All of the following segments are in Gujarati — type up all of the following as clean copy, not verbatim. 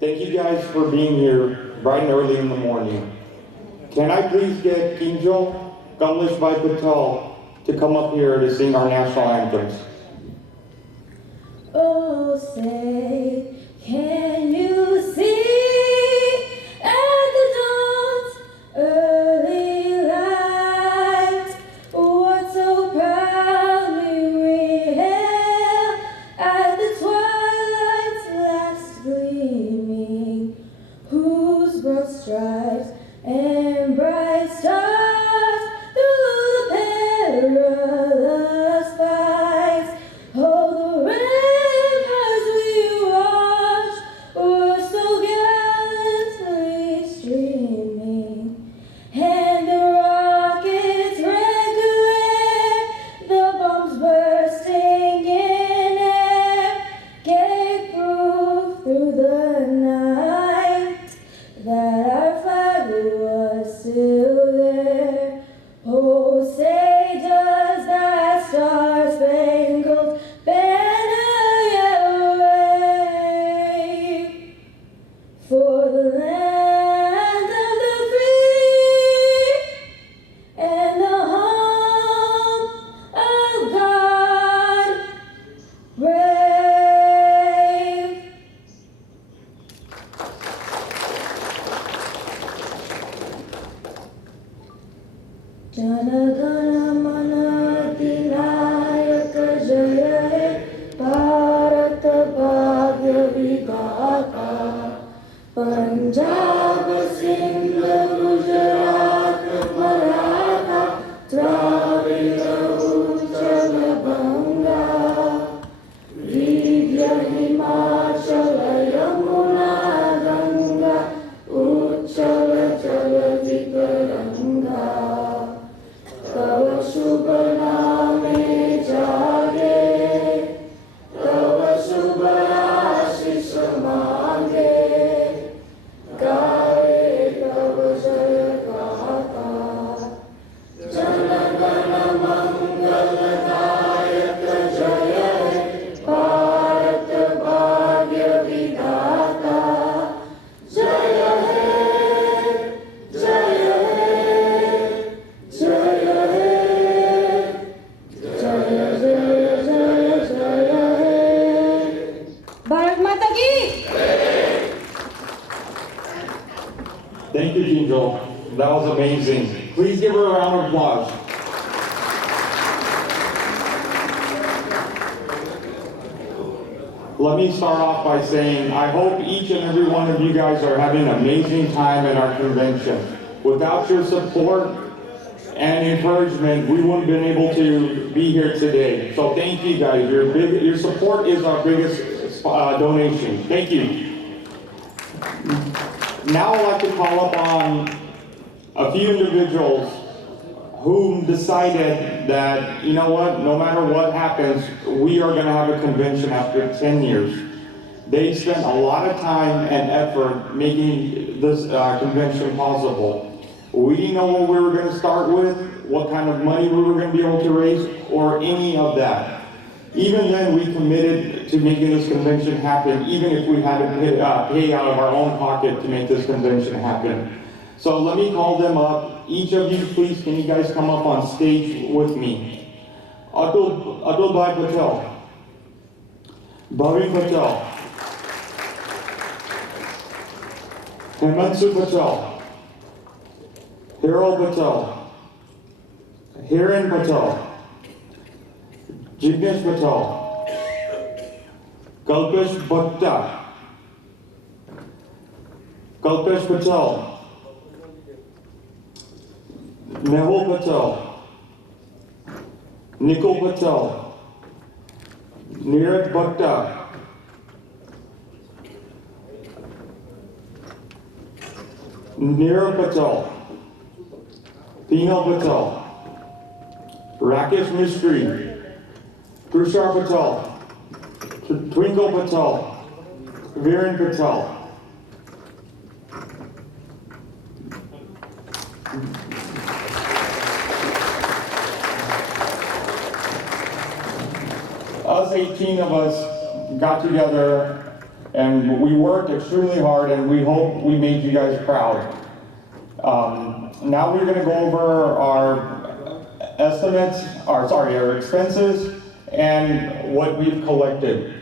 Thank you guys for being here bright and early in the morning. Can I please get Kinjal Kamlesh Bhai Patel to come up here to sing our national anthems? Oh, say, can you see at the dawn's early light what so proudly we hailed at the twilight's last gleaming, whose broad stripes and bright stars through the perilous fights, oh, the ramparts we watched were so gallantly streaming, and the rockets red glare, the bombs bursting in air, gave proof through the night that our flag was still there. Oh, say does that star-spangled banner yet wave for the land of the free and the home of God brave. Jana Gana Mana Adinayaka Jaya He Bharat Bhagya Vidhata Punjab Sindh Gujarat Maratha Dravida Uttal Banga Vidya Himachala Yamuna Ganga Uchala Jaladi Taranga तव शुभ नामे जागे, तव शुभ आशीष मांगे, गाए तव जय गाथा। जन गण मंगलदायक जय हे भारत भाग्य विधाता। जय हे जय हे जय हे जय जय जय जय हे। भारत माता की। Thank you, Kinjal. That was amazing. Please give her a round of applause. Let me start off by saying I hope each and every one of you guys are having an amazing time at our convention. Without your support and encouragement, we wouldn't have been able to be here today. So thank you guys. Your support is our biggest donation. Thank you. Now I'd like to call upon a few individuals who decided that, you know what, no matter what happens, we are going to have a convention after 10 years. They spent a lot of time and effort making this convention possible. We didn't know what we were going to start with, what kind of money we were going to be able to raise, or any of that. Even then, we committed to making this convention happen, even if we had to pay out of our own pocket to make this convention happen. So let me call them up. Each of you, please, can you guys come up on stage with me? Atul Bhai Patel, Bhavin Patel, Himansu Patel, Hiral Patel, Hiren Patel, Jignesh Patel, Kalpesh Bhatta, Kalpesh Patel, Mehul Patel, Nikul Patel, Neeraj Bhatta, Neera Patel, Pinal Patel, Rakesh Mistry, Tushar Patel, Twinkle Patel, Viren Patel, us 18 of us got together And we worked extremely hard, and we hope we made you guys proud. Now we're gonna go over our estimates, our expenses, and what we've collected.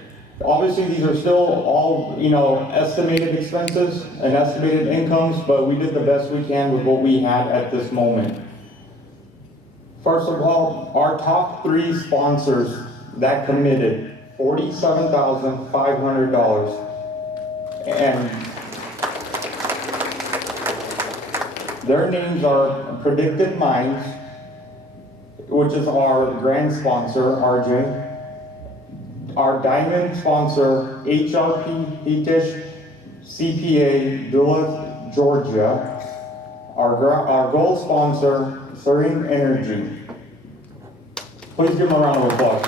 Obviously, these are still all, estimated expenses and estimated incomes, but we did the best we can with what we had at this moment. First of all, our top 3 sponsors that committed $47,500. And their names are Predictive Minds, which is our grand sponsor, RJ. Our diamond sponsor, HRP Hitish CPA, Duluth, Georgia. Our gold sponsor, Serene Energy. Please give them a round of applause.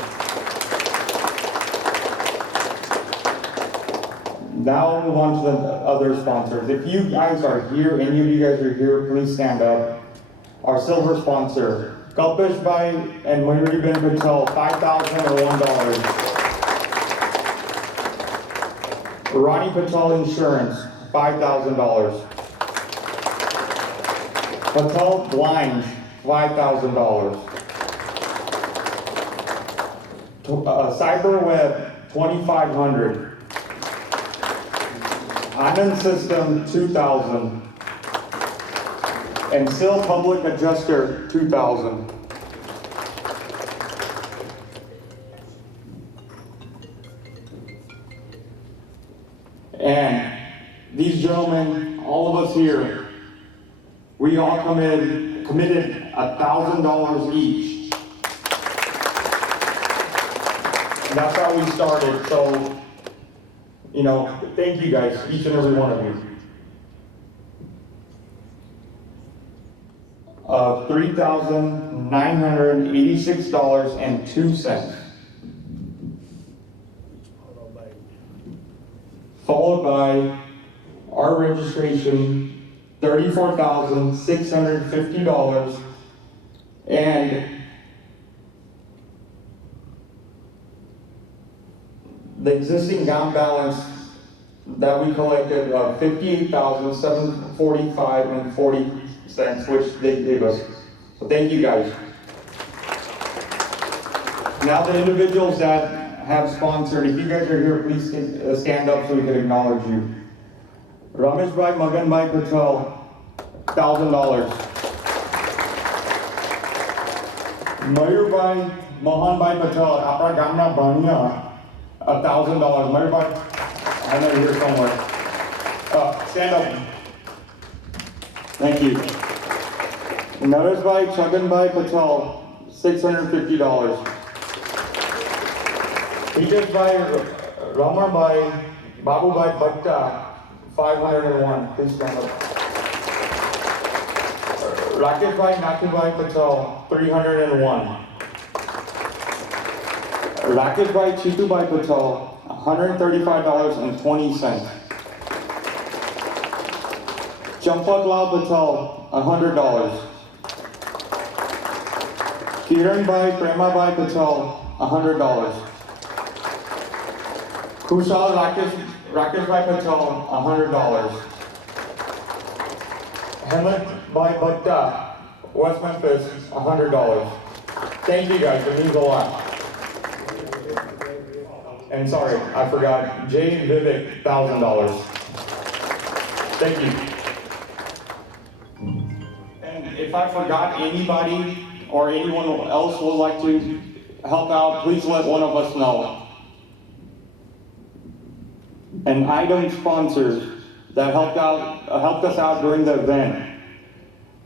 Now we'll move on to the other sponsors. If you guys are here, any of you guys are here, please stand up. Our silver sponsor, Kalpesh Bhai and Mayuri Ben Patel, $5,001. Ronnie Patel Insurance, $5,000. Patel Blinds, $5,000. Cyberweb, $2,500. Anand System, $2,000. And Sill Public Adjuster, $2,000. And these gentlemen, all of us here, we all committed $1,000 each. And that's how we started. So, thank you guys, each and every one of you. $3,986.02. Followed by our registration, $34,650, and the existing down balance that we collected of $58,745.40, which they gave us. So thank you guys. Now the individuals that have sponsored, if you guys are here, please stand up so we can acknowledge you. Ramesh Bhai Magan Bhai Patel, $1,000. Mayur Bhai Mohan Bhai Patel, Apra Gamna Banya, $1,000. Mayur Bhai, I know you're here somewhere. Stand up. Thank you. Naresh Bhai Chagan Bhai Patel, $650. Tejas Bhai Ramar Bhai Babu Bhai Bhatta, $501. Please stand up. Rakesh Bhai Nathu Bhai Patel, $301. Rakesh Bhai Chitu Bhai Patel, $135.20. Champak Lal Patel, $100. Kiran Bhai Prema Bhai Patel, $100. Kushal Rakesh Bhai Patel, $100. Hemant Bhai Bhatta, West Memphis, $100. Thank you guys, it means a lot. And sorry, I forgot, Jay Vivek, $1,000. Thank you. And if I forgot anybody or anyone else would like to help out, please let one of us know. And item sponsors that helped us out during the event,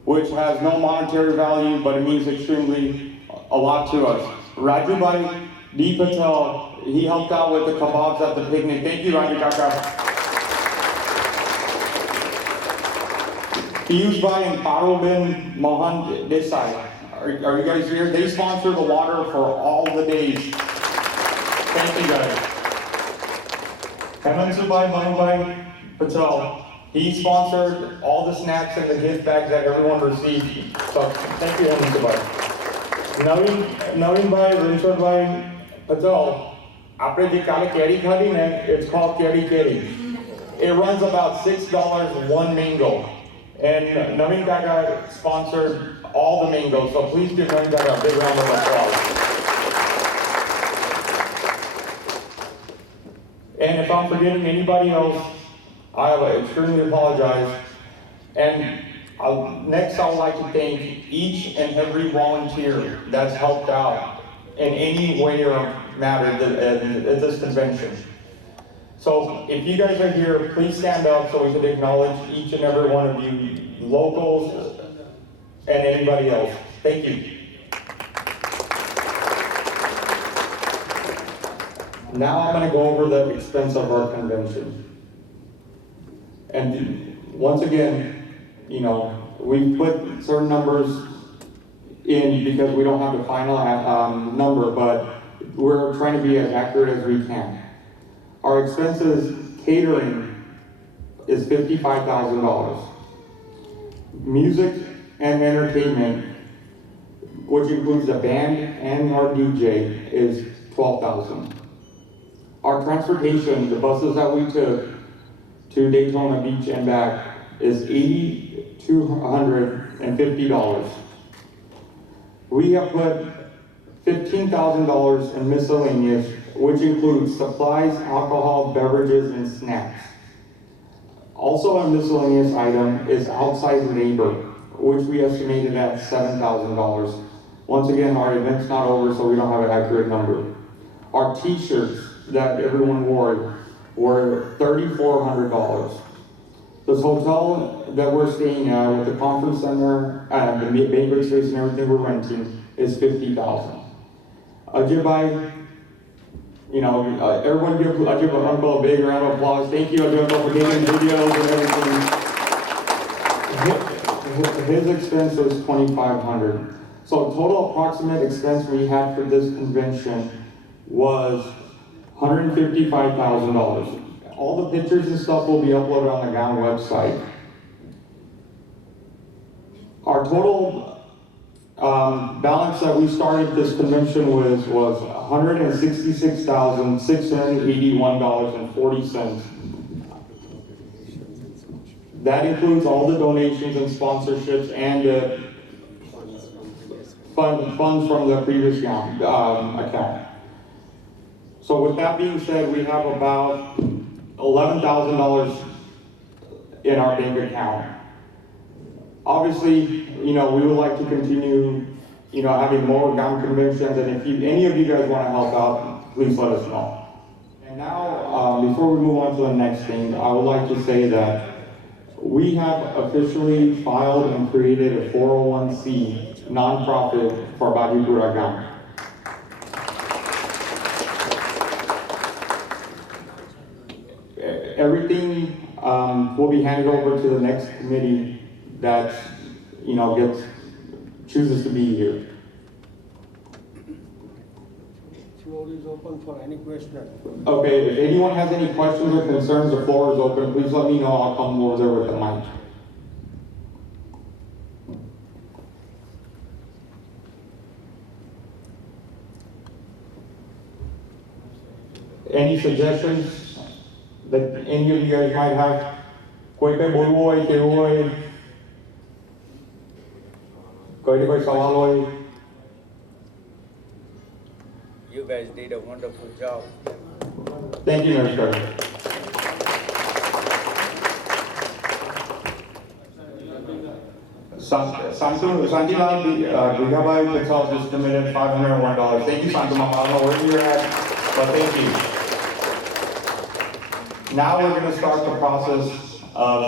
which has no monetary value, but it means extremely a lot to us. Raju Bhai D. Patel, he helped out with the kebabs at the picnic. Thank you, Raju Kaka. Piyush Bhai and Parobin Mohan Desai, are you guys here? They sponsor the water for all the days. Thank you guys. Hemansu Bhai Manu Bhai Patel, he sponsored all the snacks and the gift bags that everyone received. So thank you, Hemansu Bhai. Naveen Bhai, Rinshad Bhai Patel, આપણે જે કાલે કેરી ખાધી ને, it's called Keri Keri. It runs about $6 one mango. And Naveen Kaka sponsored all the mangoes, so please give Naveen Kaka a big round of applause. And if I'm forgetting anybody else, I extremely apologize. And next, I would like to thank each and every volunteer that's helped out in any way or matter at this convention. So if you guys are here, please stand up so we can acknowledge each and every one of you, locals and anybody else. Thank you. Now I'm going to go over the expense of our convention. And once again, you know, we put certain numbers in because we don't have the final number, but we're trying to be as accurate as we can. Our expenses, catering is $55,000. Music and entertainment, which includes the band and our DJ, is $12,000. Our transportation, the buses that we took to Daytona Beach and back, is $8,250. We have put $15,000 in miscellaneous, which includes supplies, alcohol, beverages, and snacks. Also a miscellaneous item is outside labor, which we estimated at $7,000. Once again, our event's not over, so we don't have an accurate number. Our t-shirts that everyone wore were $3,400. This hotel that we're staying at with the conference center, the banquet space and everything we're renting is $50,000. Ajibai, you know, everyone give Uncle a big round of applause. Thank you, Ajibai, for taking videos and everything. His expense was $2,500. So total approximate expense we had for this convention was $155,000. All the pictures and stuff will be uploaded on the GOWN website. Our total balance that we started this convention with was $166,681.40. That includes all the donations and sponsorships and the funds from the previous account. So with that being said, we have about $11,000 in our bank account. Obviously, you know, we would like to continue, you know, having more GOWN conventions, and if any of you guys want to help out, please let us know. And now, before we move on to the next thing, I would like to say that we have officially filed and created a 401c nonprofit for Bajipura GOWN. Everything will be handed over to the next committee that, you know, chooses to be here. Floor is open for any question. Okay, if anyone has any questions or concerns, the floor is open. Please let me know. I'll come over there with the mic. Any suggestions that any of you guys might have? કોઈ કઈ બોલવું હોય કેવું હોય કોઈ સવાલ હોય? You guys did a wonderful job. Thank you, Minister. Santilal Gigabai Patel just committed $501. Thank you, Santu Mama. I don't know where you're at, but thank you. Now we're going to start the process of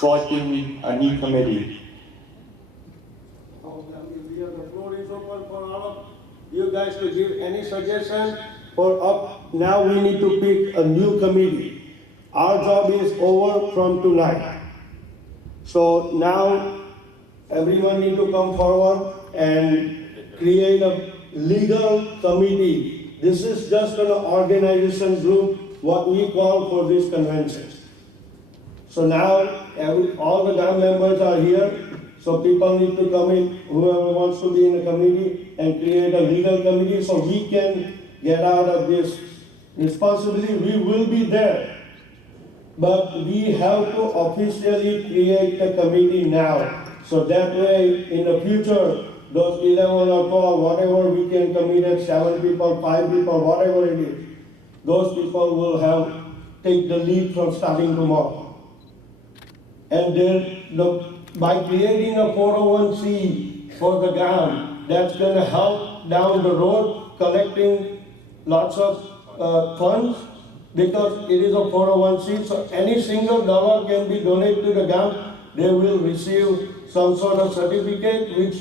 selecting a new committee. The floor is open for all of you guys to give any suggestion for up. Now we need to pick a new committee. Our job is over from tonight. So now everyone need to come forward and create a legal committee. This is just an organization group, what we call for this convention. So now all the GOWN members are here. So people need to come in, whoever wants to be in the committee, and create a legal committee so we can get out of this responsibility, we will be there. But we have to officially create the committee now. So that way, in the future, those 11 or 12, whatever we can commit at 7 people, 5 people, whatever it is, those people will have take the lead from starting tomorrow. And then by creating a 401c for the GAM, that's going to help down the road collecting lots of funds, because it is a 401c, so any single dollar can be donated to the GAM. They will receive some sort of certificate which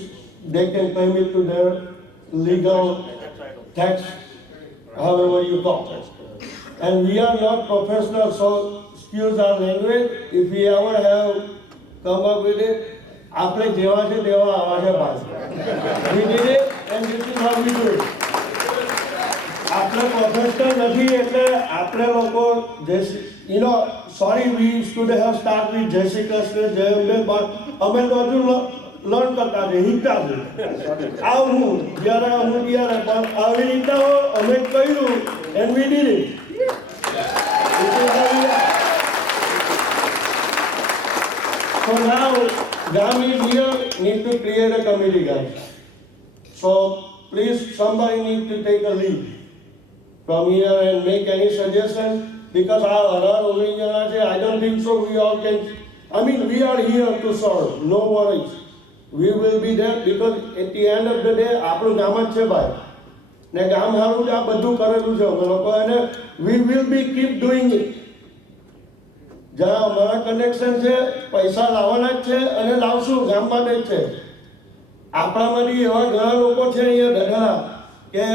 they can claim it to their legal tax, however you call it. And we are not professionals, so excuse our language. If we ever have come up with it, આપણે જેવા છે તેવા આવા છે પાછા. We did it and this is how we do it. આપણે પ્રોફેશનલ નથી એટલે આપણે લોકો you know, sorry we should have start with જય શ્રી કૃષ્ણ, જય અંબે, but અમે તો હજુ લર્ન કરતા છે, શીખતા છે. આવું જ્યારે હું ત્યારે પણ આવી રીતના અમે કર્યું and we did it. So now, GAM is here, need to create a committee, guys. So please, somebody need to take a lead from here and make any suggestions, because I don't think so we all can, I mean, we are here to serve, no worries. We will be there, because at the end of the day, આપણું ગામ જ છે ભાઈ. ને ગામ હારું આ બધું કરેલું છે અમે લોકો, અને we will be keep doing it. જ્યાં અમારા કનેક્શન છે, પૈસા લાવવાના જ છે અને લાવશું, ગામ માટે જ છે. આપણામાંથી એવા ઘણા લોકો છે અહીંયા બેઠેલા કે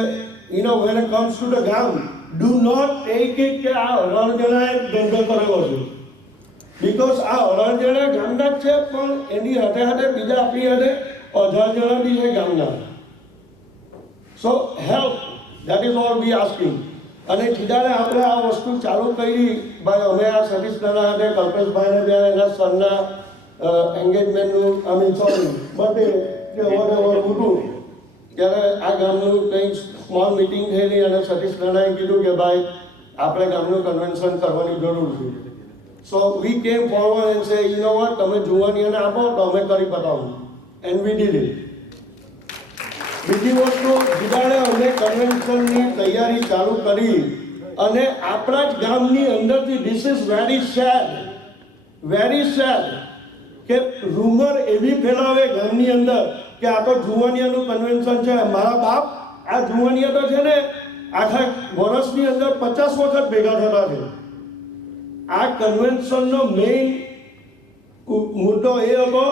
when it comes to the GAM, do not take it કે આ 18 જણાએ ધંધો કરેલો છે. Because આ 18 જણા ગામના જ છે, પણ એની હાથે હાથે બીજા આપણી હાથે 18 જણા બી છે ગામના. So help, that is all we asking. અને ઠીકાને આપણે આ વસ્તુ ચાલુ કરી ભાઈ, અમે આ સતીશના હાથે કલ્પેશભાઈને ત્યાં એના સરના એન્ગેજમેન્ટનું સોરી બર્થડે કે વોટેવર મોટું, ત્યારે આ ગામનું કંઈક સ્મોલ મિટિંગ થયેલી અને સતીશ નાનાએ કીધું કે ભાઈ આપણે ગામનું કન્વેન્શન કરવાની જરૂર છે. સો વી કેમ forward and say you know what, તમે જુવાનીઓને આપો તો અમે કરી બતાવું, એન્ડ વી ડીડ ઇટ. બીજી વસ્તુ, જીદાડે અમે કન્વેન્શનની તૈયારી ચાલુ કરી અને આપણા જ ગામની અંદરથી, ધીસ ઇઝ વેરી સેડ કે રૂમર એવી ફેલાવે ગામની અંદર કે આ તો જુવાનિયાનું કન્વેન્શન છે. મારા બાપ આ જુવાનિયા તો છે ને આખા વર્ષની અંદર 50 વખત ભેગા થતા છે. આ કન્વેન્શનનો મેઇન મુદ્દો એ હતો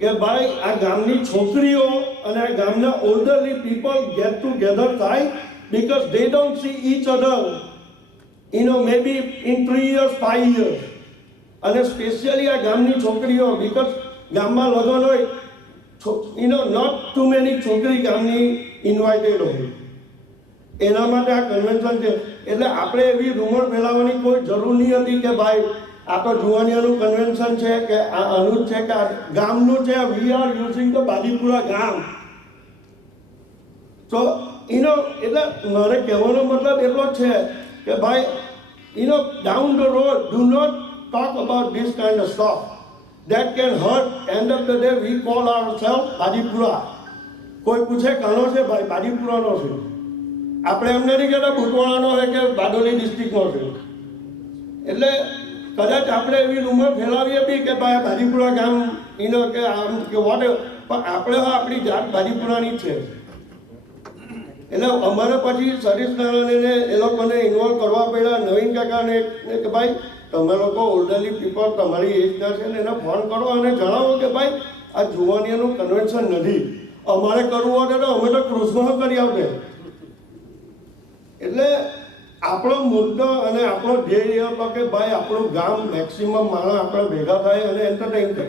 કે ભાઈ આ ગામની છોકરીઓ અને આ ગામના ઓલ્ડરલી પીપલ ગેટ ટુગેધર થાય, because they don't see each other, maybe in 3 years, 5 years. અને સ્પેશિયલી આ ગામની છોકરીઓ, because ગામમાં લગ્ન હોય, not too many છોકરી ગામની ઇન્વાઇટેડ હોય, એના માટે આ કન્વેન્શન છે. એટલે આપણે એવી રૂમર ફેલાવવાની કોઈ જરૂર નહીં હતી કે ભાઈ આ તો જુવાનિયાનું કન્વેન્શન છે કે આ અનુજ છે કે આ ગામનું છે. We R using the Bajipura ગામ. તો એટલે મારે કહેવાનો મતલબ એટલો જ છે કે ભાઈ down the road, do not talk about this kind of stuff that can hurt. End of the day we call ourselves Bajipura. કોઈ પૂછે કાનો છે ભાઈ, બાજીપુરાનો છે. આપણે એમ નથી કહેતા બુટવાળાનો છે કે બારડોલી ડિસ્ટ્રિક્ટનો છે. એટલે કદાચ આપણે એવી રૂમર ફેલાવીએ બી કે ભાઈ બાજીપુરા ગામ કે આમ કે વોટ, પણ આપણે આપણી જાત બાજીપુરાની જ છે. એટલે અમારે પછી સતીશ નારાયણને એ લોકોને ઇન્વોલ્વ કરવા પડ્યા, નવીન કાકાને કે ભાઈ તમે લોકો ઓલ્ડરલી પીપલ તમારી એજના છે ને એને ફોન કરો અને જણાવો કે ભાઈ આ જુવાનિયાનું કન્વેન્શન નથી, અમારે કરવું હોય તો અમે તો ક્રુઝમાં કરી આવતે. એટલે આપણો મુદ્દો અને આપણો ધ્યેય હતો કે ભાઈ આપણું ગામ મેક્સિમમ માણસ આપણે ભેગા થાય અને એન્ટરટેઇન કરે.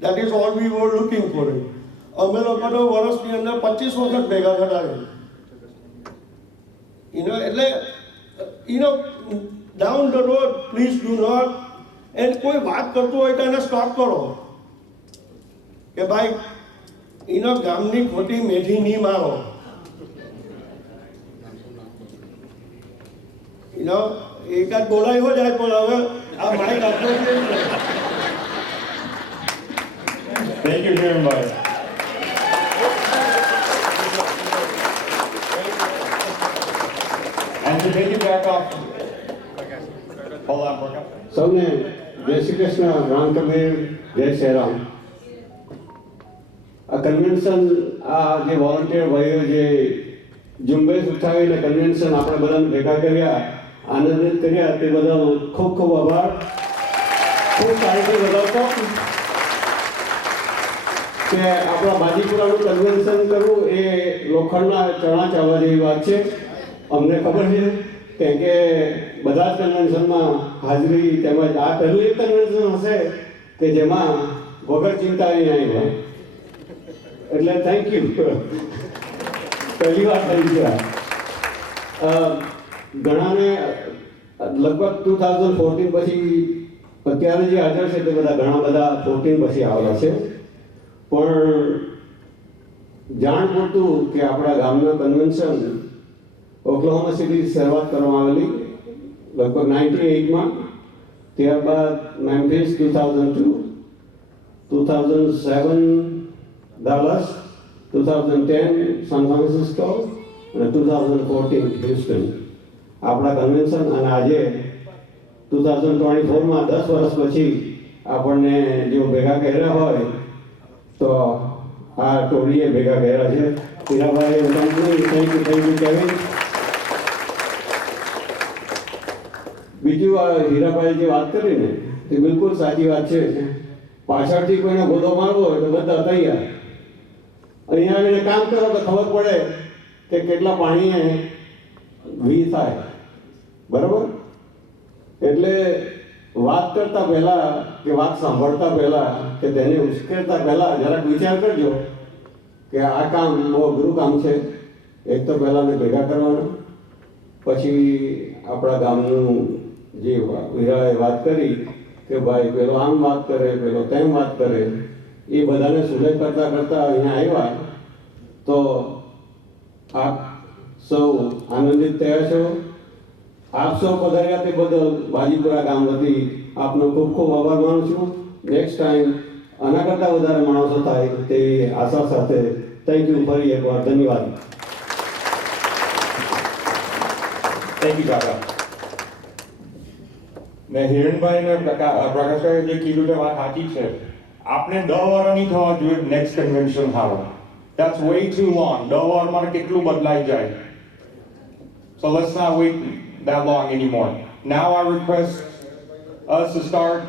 That is all we were looking for it. અમે લોકો તો વર્ષની અંદર 25 વખત ભેગા થતા રહે. એટલે down the road please do not, and કોઈ વાત કરતું હોય તો એને સ્ટોપ કરો કે ભાઈ ગામની ખોટી મેથી નહીં મારો. એકાદ બોલાયો જાય પણ હવે આ માઇક આપવો જોઈએ. Thank you, Hiranbhai. And to take it back off. Hold on, Prakash. સૌને જય શ્રી કૃષ્ણ, રામ કબીર, જય શ્રી રામ. આ કન્વેન્શન, આ જે વોલન્ટિયર ભાઈઓ જે ઝુંબેશ ઉઠાવીને કન્વેન્શન આપણે બધાને ભેગા કર્યા, આનંદિત કર્યા, તે બદલ ખૂબ ખૂબ આભાર. ખૂબ સારી રીતે બતાવતો કે આપણા બાજીપુરાનું કન્વેન્શન કરવું એ લોખંડના ચણા ચાવવા જેવી વાત છે. અમને ખબર છે કેમ કે બધા જ કન્વેન્શનમાં હાજરી તેમજ આ પહેલું એક કન્વેન્શન હશે કે જેમાં વગર ચિંતા નહીં આવ્યા. એટલે થેન્ક યુ, પહેલી વાર થઈ ગયા. ઘણાને લગભગ 2014 પછી અત્યારે જે હાજર છે તે બધા ઘણા બધા 14 પછી આવેલા છે. પણ જાણ પૂરતું કે આપણા ગામના કન્વેન્શન ઓક્લાહોમા સિટી શરૂઆત કરવામાં આવેલી લગભગ 98માં, ત્યારબાદ મેમ્ફિસ 2002, 2007 ડેલસ, 2010 સાન ફ્રાન્સિસ્કો અને 2014 હ્યુસ્ટન આપણા કન્વેન્શન. અને આજે 2024માં 10 વર્ષ પછી આપણને જો ભેગા કર્યા હોય તો આ ટોળીએ ભેગા કર્યા છે. Hirabhai thank you Kevin. બીજું આ હીરાભાઈ જે વાત કરી ને તે બિલકુલ સાચી વાત છે. પાછળથી કોઈને ગોદો મારવો હોય તો બધા તૈયાર. અહીંયા આવીને કામ કરો તો ખબર પડે કે કેટલા પાણીએ વી થાય. બરાબર? એટલે વાત કરતા પહેલા કે વાત સાંભળતા પહેલા કે તેને ઉશ્કેરતા પહેલા જરાક વિચાર કરજો કે આ કામ બહુ અઘરું કામ છે. એક તો પહેલાં મેં ભેગા કરવાનું, પછી આપણા ગામનું જે વીરાએ વાત કરી કે ભાઈ પેલો આમ વાત કરે, પેલો તેમ વાત કરે, એ બધાને સુલેહ કરતાં કરતાં અહીંયા આવ્યા. તો આપ સૌ આનંદિત થયા છો. આપ સૌ પધાર્યા તે બદલ બાજીપુરા ગામ વતી આપનો ખૂબ ખૂબ આભાર માનું છું. નેક્સ્ટ ટાઈમ આના કરતાં વધારે માણસો થાય તેવી આશા સાથે થેન્ક યુ ફરી એકવાર. ધન્યવાદ. Thank you, કાકા. ને હિરણભાઈ ને પ્રકાશભાઈ જે કીધું તે વાત સાચી છે. આપણે 10 વાર નહીં થવા જોઈએ નેક્સ્ટ કન્વેન્શન હારો. That's way too long. 10 વારમાં કેટલું બદલાઈ જાય. So let's not wait that long anymore. Now I request us to start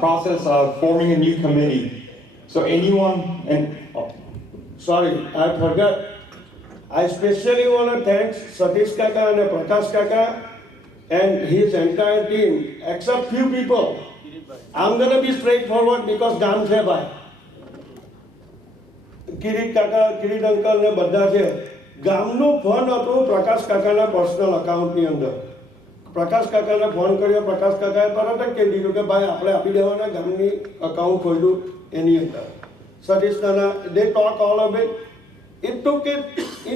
process of forming a new committee. So anyone and Sorry, I forgot. I especially want to thank Satish Kaka and Prakash Kaka and his entire team, except few people. I'm going to be straightforward because ગામ છે ભાઈ. કિરીટ કાકા, કિરીટ અંકલ ને બધા છે. ગામનું ફંડ હતું પ્રકાશ કાકાના પર્સનલ અકાઉન્ટની અંદર. પ્રકાશ કાકાને ફોન કર્યો, પ્રકાશ કાકાએ તરત જ કહી દીધું કે ભાઈ આપણે આપી દેવાના, ગામની અકાઉન્ટ ખોલ્યું એની અંદર. Satish Nana, they talk all of it. It took it,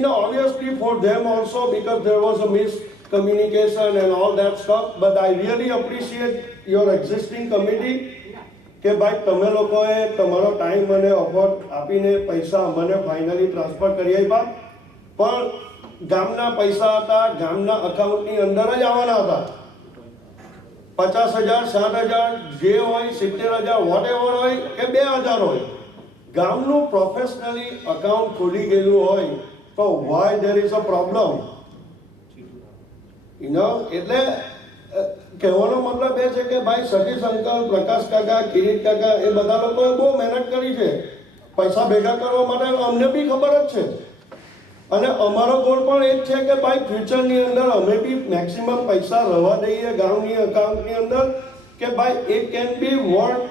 obviously for them also because there was a miscommunication and all that stuff. But I really appreciate your existing committee. કે ભાઈ તમે લોકોએ તમારો ટાઈમ મને ઓફર આપીને પૈસા મને ફાઇનલી ટ્રાન્સફર કરી આપ્યા. પણ ગામના પૈસા હતા, ગામના અકાઉન્ટની અંદર જ આવવાના હતા. 50,000, 60,000 જે હોય, 70,000 વોટ એવર હોય કે 2,000 હોય, ગામનું પ્રોફેશનલી અકાઉન્ટ ખોલી ગયેલું હોય તો why there is a problem. એટલે કહેવાનો મતલબ એ છે કે ભાઈ સતીશ અંકલ, પ્રકાશ કાકા, કિરીટ કાકા એ બધા લોકોએ બહુ મહેનત કરી છે પૈસા ભેગા કરવા માટે. અમને બી ખબર જ છે અને અમારો ગોલ પણ એ જ છે કે ભાઈ ફ્યુચરની અંદર અમે બી મેક્સિમમ પૈસા રહેવા દઈએ ગામની અકાઉન્ટની અંદર કે ભાઈ it can be work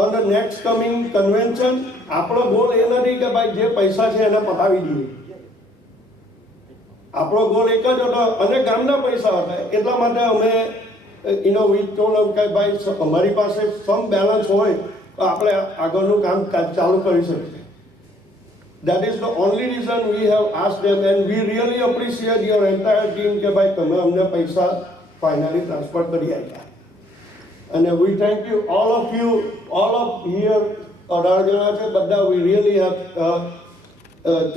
on the next coming convention. આપણો ગોલ એ નથી કે ભાઈ જે પૈસા છે એને પતાવી દઈએ. આપણો ગોલ એક જ હતો અને ગામના પૈસા હતા એટલા માટે અમે વી ટોલ્ડ કે ભાઈ અમારી પાસે સમ બેલેન્સ હોય તો આપણે આગળનું કામ ચાલુ કરી શકીએ. That is the only reason we have asked them, and we really appreciate your entire team કે ભાઈ તમે અમને પૈસા finally transfer કરી આપ્યા. And we thank you, all of here, 18 જણા છે બધા, we really have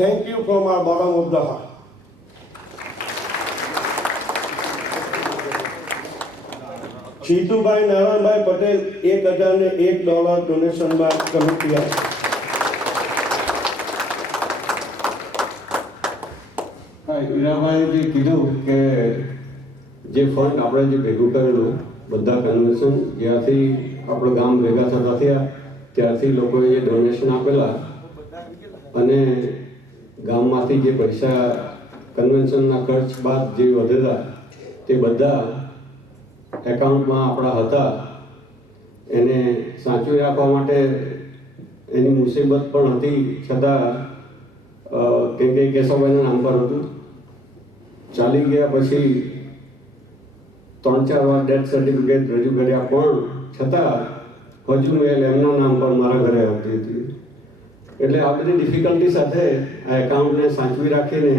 thank you from our bottom of the heart. Jitubhai Narayanbhai Patel $1001 ડોનેશનમાં કમિટી આપી. હા, હીરાભાઈએ જે કીધું કે જે ફંડ આપણે જે ભેગું કરેલું બધા કન્વેન્શન જ્યાંથી આપણે ગામ ભેગા થતા થયા ત્યારથી લોકોએ જે ડોનેશન આપેલા અને ગામમાંથી જે પૈસા કન્વેન્શનના ખર્ચ બાદ જે વધેલા તે બધા એકાઉન્ટમાં આપણા હતા. એને સાચવી રાખવા માટે એની મુસીબત પણ હતી, છતાં કેમ કે કેશવભાઈના નામ પર હતું. ચાલી ગયા પછી 3-4 વાર ડેથ સર્ટિફિકેટ રજૂ કર્યા, પણ છતાં હજુ મેલ એમના નામ પર મારા ઘરે આવતી હતી. એટલે આ બધી ડિફિકલ્ટી સાથે આ એકાઉન્ટને સાચવી રાખીને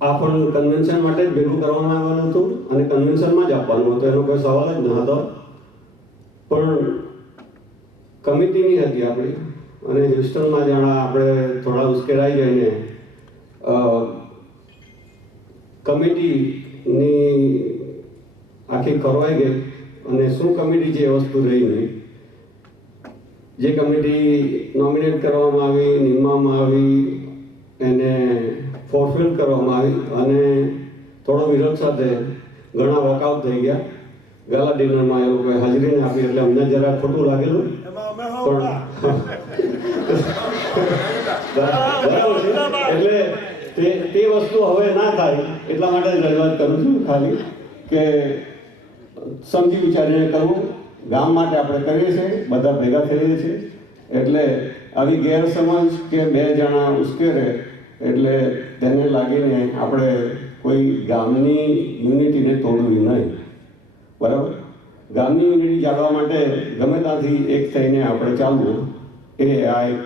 આ પણ કન્વેન્શન માટે જ ભેગું કરવામાં આવેલું હતું અને કન્વેન્શનમાં જ આપવાનું હતું, એનો કોઈ સવાલ જ ન હતો. પણ કમિટીની હતી આપણી, અને હ્યુસ્ટનમાં જાણે આપણે થોડા ઉશ્કેરાઈ જઈને કમિટીની આખી ખોરવાઈ ગઈ. અને શું કમિટી છે એ વસ્તુ રહી નહીં. જે કમિટી નોમિનેટ કરવામાં આવી, નિમવામાં આવી, એને ફોરફિલ કરવામાં આવી અને થોડો વિરોધ સાથે ઘણા વોકઆઉટ થઈ ગયા. ગાલા ડિનરમાં એ લોકોએ હાજરી આપી એટલે અમને જરા ખોટું લાગેલું, પણ એટલે તે વસ્તુ હવે ના થાય એટલા માટે જ રજૂઆત કરું છું. ખાલી કે સમજી વિચારીને કરવું, ગામ માટે આપણે કરીએ છીએ, બધા ભેગા થઈએ છીએ. એટલે આવી ગેરસમજ કે 2 જણા ઉશ્કેરે એટલે તેને લાગીને આપણે કોઈ ગામની યુનિટીને તોડવી નહીં. બરાબર? ગામની યુનિટી જાળવવા માટે ગમે ત્યાંથી એક થઈને આપણે ચાલવું, એ આ એક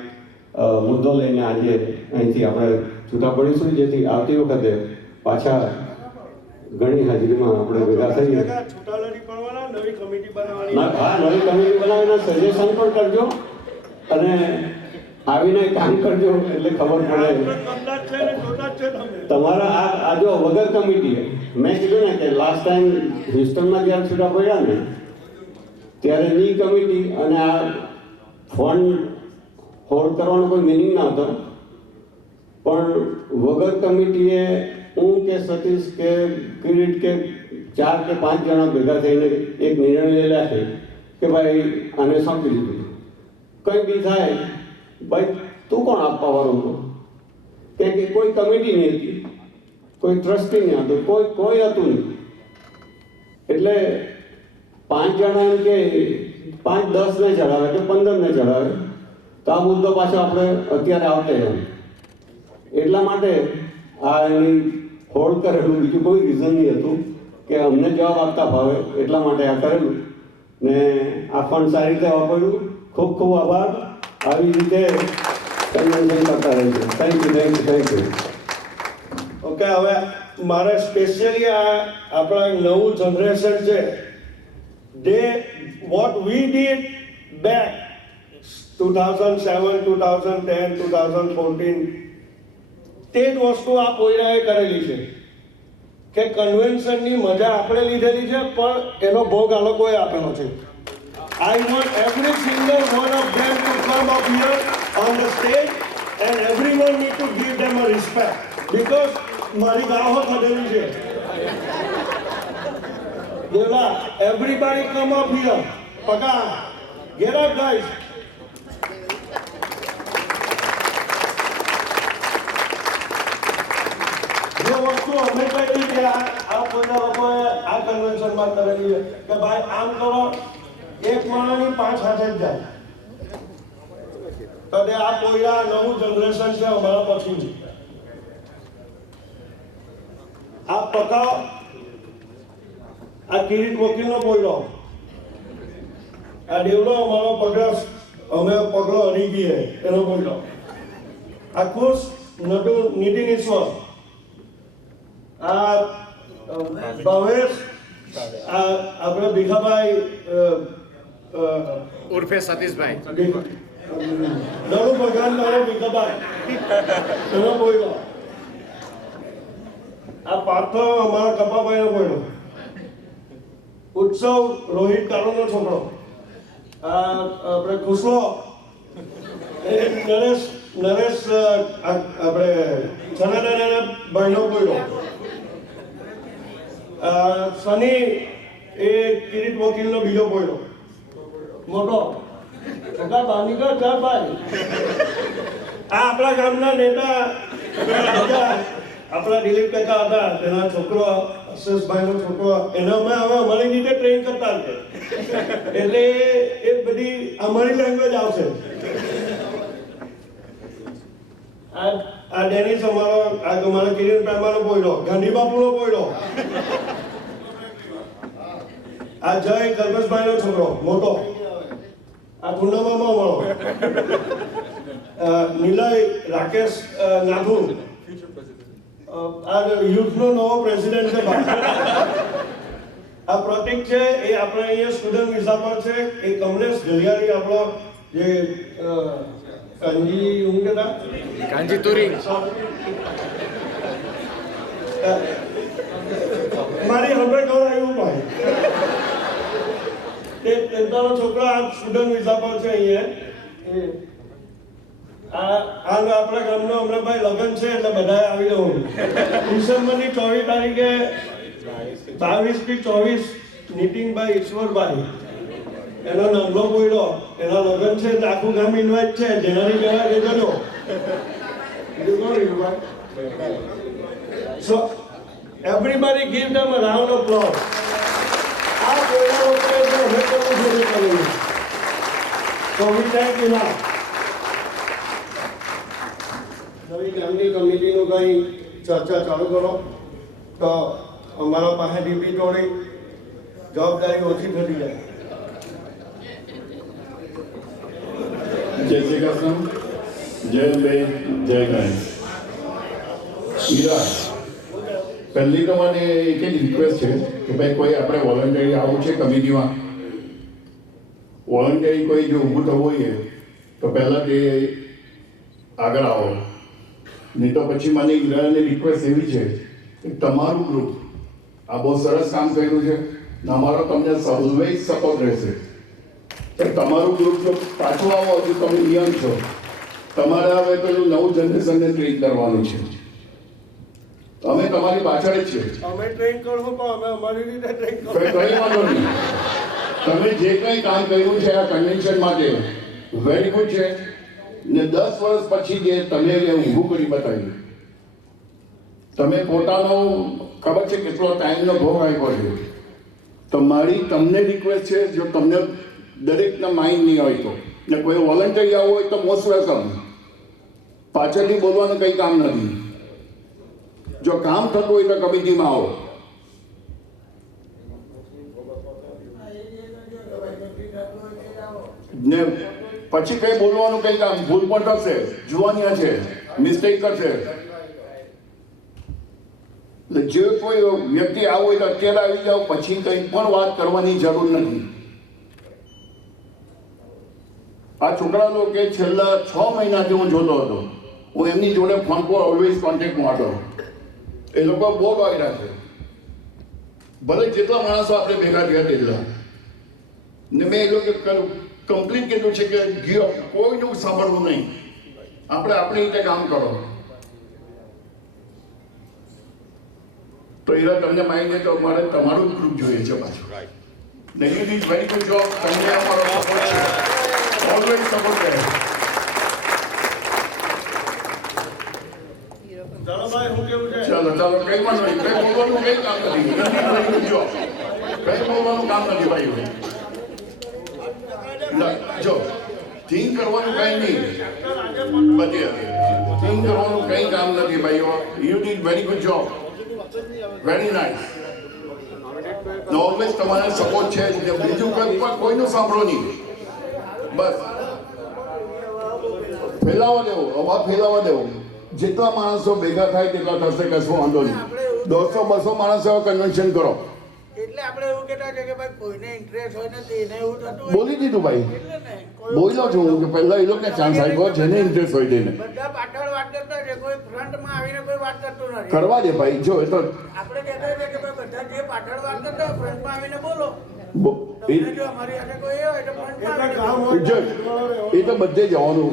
મુદ્દો લઈને આજે અહીંથી આપણે છૂટા પડીશું, જેથી આવતી વખતે પાછા ઘણી હાજરીમાં આપણે ભેગા થઈએ. છૂટા લડી પડવાના, નવી કમિટી બનાવવાની. હા, નવી કમિટી બનાવીને સજેશન પણ કરજો અને આવીને કામ કરજો એટલે ખબર પડે. તમારા આ જો વગર કમિટી, મેં કીધું ને કે લાસ્ટ ટાઈમ હ્યુસ્ટનમાં જ્યારે છૂટા પડ્યા ને ત્યારે ની કમિટી અને આ ફંડ હોલ્ડ કરવાનો કોઈ મિનિંગ ના હતો. પણ વગર કમિટીએ હું કે સતીશ કે કિરીટ કે 4 કે 5 જણા ભેગા થઈને એક નિર્ણય લેલા છે કે ભાઈ આને સોંપી દીધું. કંઈ બી થાય ભાઈ તું કોણ આપવા વાળું હતો, કે કોઈ કમિટી નહીં હતી, કોઈ ટ્રસ્ટી નહીં હતું, કોઈ હતું નહીં. એટલે 5 જણા એમ કે 5, 10 ને ચડાવે કે 15 ને ચડાવે તો આ મુદ્દો પાછો આપણે અત્યારે આવતે એમ. એટલા માટે આ એની હોલ્ડ કરેલું, બીજું કોઈ રીઝન નહીં હતું કે અમને જવાબ આપતા ભાવે એટલા માટે આ કરેલું. ને આ ફંડ સારી રીતે વાપર્યું. ખૂબ ખૂબ આભાર. આવી રીતે કન્વેન્શન કરતા રહીશું. Thank you. ઓકે, હવે મારે સ્પેશિયલી આ આપણા નવું જનરેશન છે, what we did back 2007, 2010, 2014, તે જ વસ્તુ આ પોયરાએ કરેલી છે કે કન્વેન્શનની મજા આપણે લીધેલી છે, પણ એનો ભોગ આ લોકોએ આપેલો છે. I want every single one of them to come up here on the stage and everyone need to give them a respect because મારી ગાહો થયેલી છે. દેવલા, everybody come up here. Paka, get up guys. જો વસ્તુ અમે કહી કે આ કોઈ લોકોએ આ કન્વેન્શનમાં કરેલી છે કે ભાઈ આમ કરો, એક માણસની 5 હાથે જ જાય. તો તે આ કોઈરા નવું જનરેશન છે અમારા પછીની. આ પકાવ, આ કિરીટ વકીલનો કોઈરો, આ દેવલો અમારો પગલો, અમે પગલો હરી ગઈએ એનો કોઈરો. આકુશ નટુ નીતિન ઈશ્વર, આ ભાવેશ, આ આપણે ભીખાભાઈ ઉર્ફે સતીશભાઈ, નડુ ભગવાન ભીખાભાઈ એનો બોલ્યો, આ પાર્થ અમારા કપાભાઈ નો બોલ્યો, ઉત્સવ રોહિત કાળોનો છોકરો, આ આપણે ખુશલો નરેશ આપણે સનાતન ભાઈનો બોલ્યો, સની એ કિરીટ વકીલનો બીજો બોલ્યો મોટો છોકરા બાંધીગઢ ચાર ભાઈ, આ આપણા ગામના નેતા આપણા દિલીપ કાકા હતા, તેના છોકરો અશેષભાઈનો છોકરો, એને અમે હવે અમારી રીતે ટ્રેન કરતા છે, એટલે એ બધી અમારી લેંગ્વેજ આવશે. આ ડેનિસ અમારો કિરીટ પ્રેમાનો બોલ્યો, ગાંધી બાપુનો બોલ્યો, આ જય કલ્પેશભાઈનો છોકરો મોટો, આ કુંડામામાં મળો, નિલય રાકેશ નાથુ, આ યુથનો નવો પ્રેસિડેન્ટ છે. આ પ્રતિક છે એ આપણે અહીંયા સ્ટુડન્ટ વિઝા પર છે. એ કમલેશ ગલિયારી આપણો જે કાંજી હું કહેતા કાંજી તુરી, મારી હવે ઘર આવ્યું ભાઈ, તે તારો છોકરો આ સ્ટુડન્ટ વિઝા પર છે અહીંયા. આપણા ગામનો હમણાં ભાઈ લગ્ન છે એટલે બધા આવી જવું. ડિસેમ્બરની 24 તારીખે 22 થી 24 નીતિનભાઈ ઈશ્વરભાઈ એનો નામનો બોલ્યો, એના લગ્ન છે એટલે આખું ગામ ઇન્વાઇટ છે, જેનાથી કહેવાય કે જજો. So everybody give them a round of applause. આ બોલવા વખતે અમે કરવું જોઈએ કરવું. So we thank you now. નવી ગામની કમિટીનું કંઈ ચર્ચા ચાલુ કરો તો અમારા પાસેથી બી થોડી જવાબદારી ઓછી થતી જાય. જય શ્રી કૃષ્ણ, જય અંબે, જય ગણેશ. હીરા, પહેલી તો મને એક જ રિક્વેસ્ટ છે કે ભાઈ કોઈ આપણે વોલન્ટરી આવું છે કમિટીમાં, વોલન્ટરી કોઈ જો ઊભું થવું હોય તો પહેલાં તે આગળ આવો. નહીં તો પછી મને હીરાની રિક્વેસ્ટ એવી છે કે તમારું ગ્રુપ આ બહુ સરસ કામ કર્યું છે ને અમારો તમને ઓલવેઝ સપોર્ટ રહેશે. તમારું ગ્રુપ જો પાછું આવો હજુ તમે યંગ છો, તમારે હવે પેલું નવું જનરેશનને ટ્રેન કરવાનું છે. અમે તમારી પાછળ જ છીએ. અમે ટ્રેન કરવું પણ અમે અમારી રીતે ટ્રેન કરવું. કંઈ વાંધો નહીં. તમે જે કંઈ કામ કર્યું છે આ કન્વેન્શન માટે વેરી ગુડ છે ને 10 વર્ષ પછી જે તમે ઊભું કરી બતાવ્યું, તમે પોતાનો ખબર છે કેટલો ટાઈમનો ભોગ આપ્યો છે. તો મારી તમને રિક્વેસ્ટ છે, જો તમને દરેકના માઇન્ડ નહીં હોય તો ને કોઈ વોલન્ટરી આવવું હોય તો મોસ્ટ વેલકમ. પાછળથી બોલવાનું કંઈ કામ નથી. જો કામ થતું હોય તો કમિટીમાં આવો. ને પછી કંઈ બોલવાનું કંઈ કામ ભૂલ પણ થશે, જુવાનિયા છે, મિસ્ટેક કરશે. એટલે જે કોઈ વ્યક્તિ આવો હોય તો અત્યારે આવી જાઓ, પછી કંઈ પણ વાત કરવાની જરૂર નથી. આ છોકરાનો કે છેલ્લા 6 મહિનાથી હું જોતો હતો, હું એમની જોડે ફોન પર ઓલવેઝ કોન્ટેક્ટમાં હતો. એ લોકો બહુ વાયરા છે, ભલે જેટલા માણસો આપણે ભેગા થયા તેટલા. ને મેં એ લોકો કમ્પ્લીટ કીધું છે કે ગયો કોઈનું સાંભળવું નહીં, આપણે આપણી રીતે કામ કરો. તો એરા તમને માહિતી તો મારે તમારું ગ્રુપ જોઈએ છે પાછું. નહીં ઇઝ વેરી ગુડ જોબ. તમને અમારો સપોર્ટ છે, ઓલવેઝ સપોર્ટ કરે. ચાલો ભાઈ, હું કેવું છે? ચાલો ચાલો, કઈ વાંધો નહીં. કઈ બોલવાનું કઈ કામ નથી. જો કઈ બોલવાનું કામ નથી ભાઈ. જો થિંક કરવાનું કઈ નહીં, બધી થિંક કરવાનું કઈ કામ નથી ભાઈઓ. You did very good job, very nice. Always તમારે સપોર્ટ છે જ. બીજું કંઈ પણ કોઈનું સાંભળો નહીં, બસ ફેલાવા દેવો, અવાજ ફેલાવા દેવો. જેટલા માણસો ભેગા થાય તેટલા થશે, કશું વાંધો નહીં. 100-200 માણસો કન્વેન્શન કરો. એટલે આપણે એવું કહેતા છે કે ભાઈ કોઈને ઇન્ટરેસ્ટ હોય ને તેને એવું થતું હોય. બોલી દીધું ભાઈ, એટલે ને કોઈ બોલ્યો છું કે પહેલા એ લોકોને ચાન્સ આપ્યો, જેને ઇન્ટરેસ્ટ હોય તેને બધા પાછળ વાત કરતા છે, કોઈ ફ્રન્ટમાં આવીને કોઈ વાત કરતું નથી. કરવા દે ભાઈ. જો એ તો આપણે કહેતા છે કે ભાઈ બધા જે પાછળ વાત કરતા હોય ફ્રન્ટમાં આવીને બોલો. એ તમને જો અમારી સાથે કોઈ એ હોય તો ફ્રન્ટમાં એટલે આવીને કામ બોલો. હોય જો એ તો બધે જવાનું,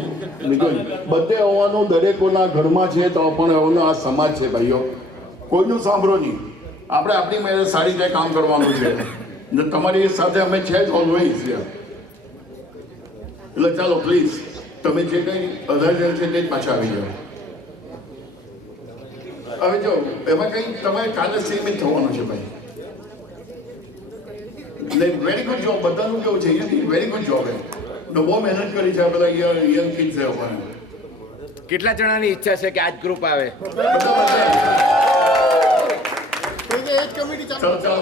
નિકોલ, બધે આવવાનું. દરેકોના ઘરમાં છે તો પણ આવવાનું. આ સમાજ છે ભાઈઓ, કોઈનું સાંભળો નહીં. આપણે આપણી મેળે સારી રીતે કામ કરવાનું છે ને તમારી સાથે અમે છે જ ઓલવેઝ. એટલે ચાલો પ્લીઝ, તમે જે કંઈ અધર છે તે જ પાછા આવી જાઓ. હવે જો એમાં કંઈ તમારે કાલે સીમિત થવાનું છે ભાઈ. વેરી ગુડ જોબ, બધાનું કેવું છે વેરી ગુડ જોબ. બહુ મહેનત કરી છે આ બધા યંગ કિડ્સ છે. કેટલા જણાની ઈચ્છા છે કે આજ ગ્રુપ આવે? ચાલો ચાલો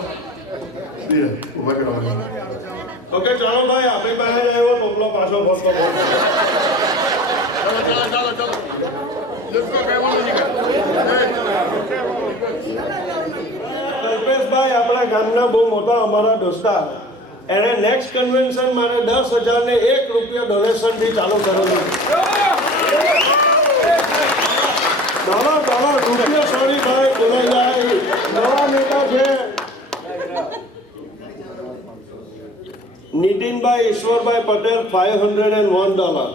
ઉભા કરવા. ઓકે ચાલો ભાઈ, આપણી પાસે આવ્યો ટોપલો પાછો ભરતો. કલ્પેશભાઈ આપણા ગામના બહુ મોટા અમારા દોસ્તાર, એને નેક્સ્ટ કન્વેન્શન મારે 10,000 ને 1 રૂપિયા ડોનેશનથી ચાલુ કરેલું. ડોલર રૂપિયા સોરી ભાઈ બોલાઈ જાય. નવા નેતા છે નીતિનભાઈ ઈશ્વરભાઈ પટેલ, $501.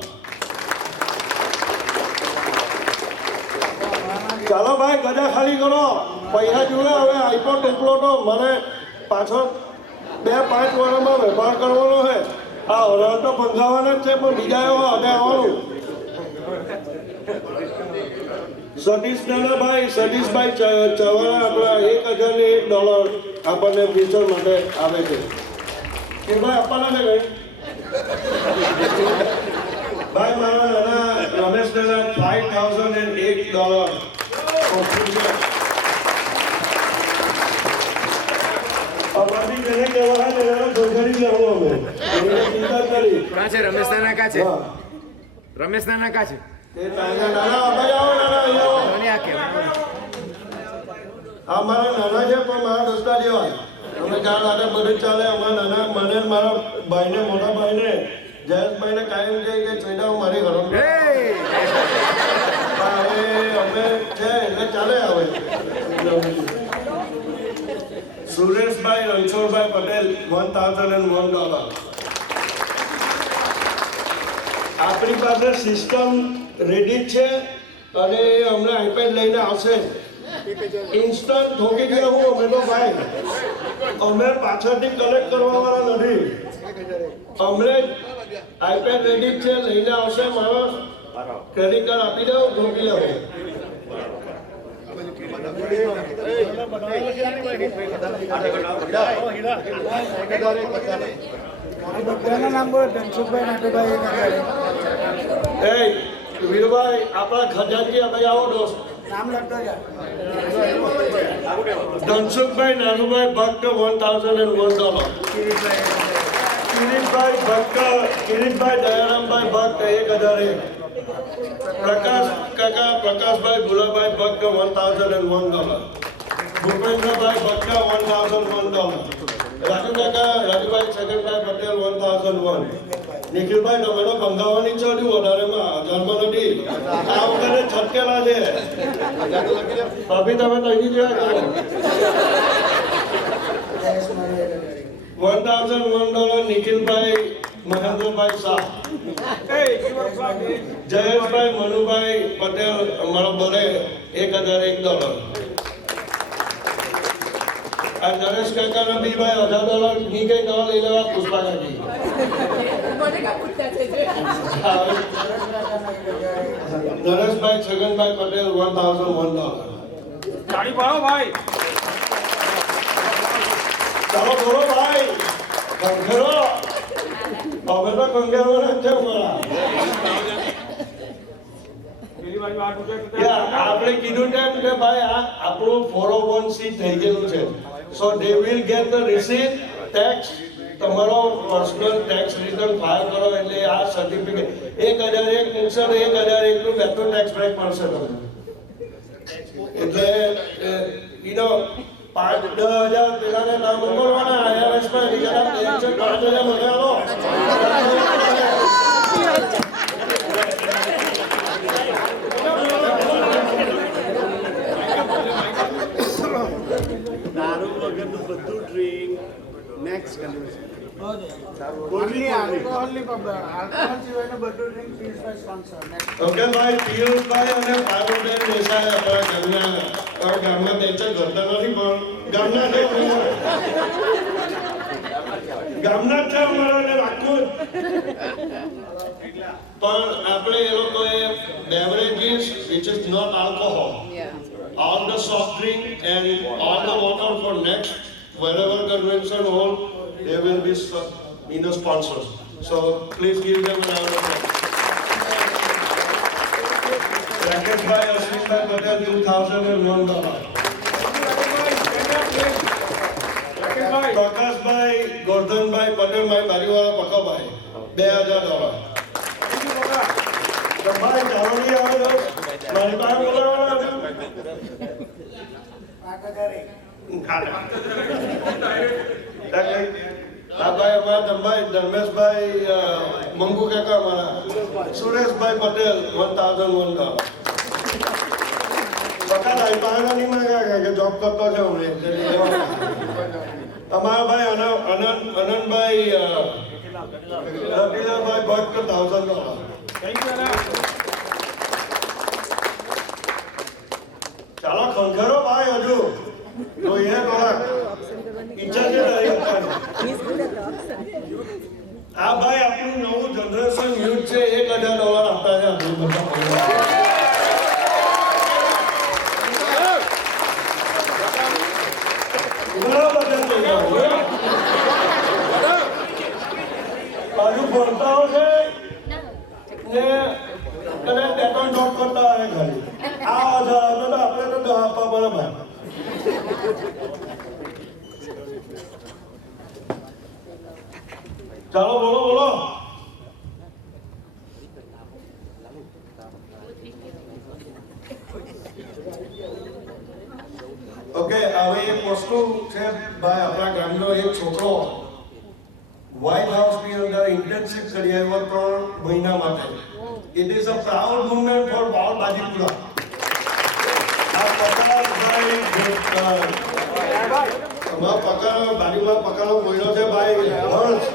ચાલો ભાઈ, ગજા ખાલી કરો, પૈસા જોવે. હવે આઈપો ટોપલો તો મને પાછળ 2-5 વર્ષમાં વેપાર કરવાનો છે. આ હરાણ તો ભંગાવાના જ છે, પણ બીજા એવા હવે આવવાનું. સતીશભાઈ ચવાણા આપણા $1,001 આપણને ફ્યુચર માટે આવે છે. એ ભાઈ આપવાના છે કઈ ભાઈ? મારા નાના રમેશ દાદા $5,001. અમારી જેને કહેવાય ને એના ધોધરી લેવું અમે. એને ચિંતા કરી. કાં છે રમેશ નાના? કાં છે હા. રમેશ નાના? કાં છે? તે નાના ભાઈ આવો, નાના અહીંયા આવો. મને આ કેમ? આ મારા નાના છે પણ મારા દોસ્તા જેવા. અમે ચાર લાગે બધું ચાલે. અમારા નાના મને ને મારા ભાઈને, મોટા ભાઈને, જયેશભાઈને કાયમ કહે કે ચેડાઓ મારી ઘરો. હે! અમે છે એટલે ચાલે આવે. સુરેશભાઈ રણછોડભાઈ પટેલ $1,001. આપણી પાસે સિસ્ટમ રેડી છે અને અમને આઈપેડ લઈને આવશે. ઇન્સ્ટન્ટ ઠોકી દે હું અમે તો ભાઈ. અમે પાછળથી કલેક્ટ કરવા વાળા નથી. અમને આઈપેડ રેડી છે, લઈને આવશે. મારો ક્રેડિટ કાર્ડ આપી દો, ઠોકી લે. વીરભાઈ આપણા ખજાનજી ભાઈ આવો દોસ્ત. ધનસુખભાઈ નાનુભાઈ ભક્ત $1,001. કિરીટભાઈ દયારામભાઈ ભક્ત 1,001. પ્રકાશભાઈ ભુલાભાઈ ભક્ત $1,001. ભૂપેન્દ્રભાઈ ભક્ત $1,001. રાજુભાઈ છગનભાઈ પટેલ $1,001. નિખિલભાઈ તમે તો બંધાવાની છો વધારેમાં, ઘરમાં નથી. આ વખતે છટકેલા છે. ભાભી તમે તો અહીં જોયા કરો. $1,001 નિખિલભાઈ મહેન્દ્રભાઈ શાહ. જયેશભાઈ મનુભાઈ પટેલ અમારો બોલે $1,001. આ નરેશ કાકાના બી ભાઈ $1,000 ની કઈ દવા લઈ લેવા પુષ્પા કાકી. નરેશભાઈ છગનભાઈ પટેલ $1,001. તાળી પાડો ભાઈ. ચાલો બોલો ભાઈ, કંખેરો. હવે તો કંખેરવાના જ છે અમારા. આપણે કીધું તેમ કે ભાઈ આ આપણું 401c થઈ ગયેલું છે. So they will get the receipt tax તમારો પર્સનલ ટેક્સ રિટર્ન ફાઇલ કરો એટલે આ સર્ટિફિકેટ 1001 મૂકશે તો 1001 નું બેઠું ટેક્સ બ્રેક મળશે તમને. એટલે યુ નો 5-10,000 પેલાને નામ મોકલવાના IRS માં બીજાના ટેક્સ 5,000 મને આલો. Only alcohol સિવાયનું બધું drink પિયુષભાઈ sponsor. Next. ઓકે ભાઈ, પિયુષભાઈ અને પારુલબેન દેસાઈ આપણા ગામમાં ટેક્સ ભરતા નથી પણ ગામના છે ગામના જ છે અમારાને રાખવું પણ આપણે એ લોકોએ beverages which is not alcohol, all the soft drink and all the water for next wherever convention hall they will be sponsors. So please give them a round of applause. Rakeshbhai Ashwinbhai Patel $2,001. Prakashbhai Gordhanbhai Patel my Bariwala Pakabhai $2,000. ભાઈ જાવડી આવે મારી પાસે બોલાવવાના ભાઈ અમારા ધનભાઈ ધર્મેશભાઈ મંગુ કાકા અમારા સુરેશભાઈ પટેલ $1,001. પકા ભાઈ પાસે નહીં માંગ્યા કે જોબ કરતો છે હું અમારા ભાઈ અનંતભાઈ રતિલાલભાઈ ભટ્ટ $1,000. ચાલો ખંખરો ભાઈ હજુ જોઈએ થોડાક ઈચ્છા છે આ ભાઈ આપણું નવું જનરેશન યુથ છે $1,000 આપતા છે આપણું બધા બાજુ ભણતા છે ને અને ટેકન જોબ કરતા હોય ઘરે આ આપણે તો 10 આપવા પડે ભાઈ. ચાલો બોલો બોલો. ઓકે, હવે એક વસ્તુ છે ભાઈ, આપણા ગામનો એક છોકરો વ્હાઇટ હાઉસની અંદર ઇન્ટર્નશિપ કરી આવ્યો 3 મહિના માટે. It is a proud movement for all Bajipura. આ પકાભાઈ બાજુમાં પકાનો બોલ્યો છે ભાઈ હર્ષ.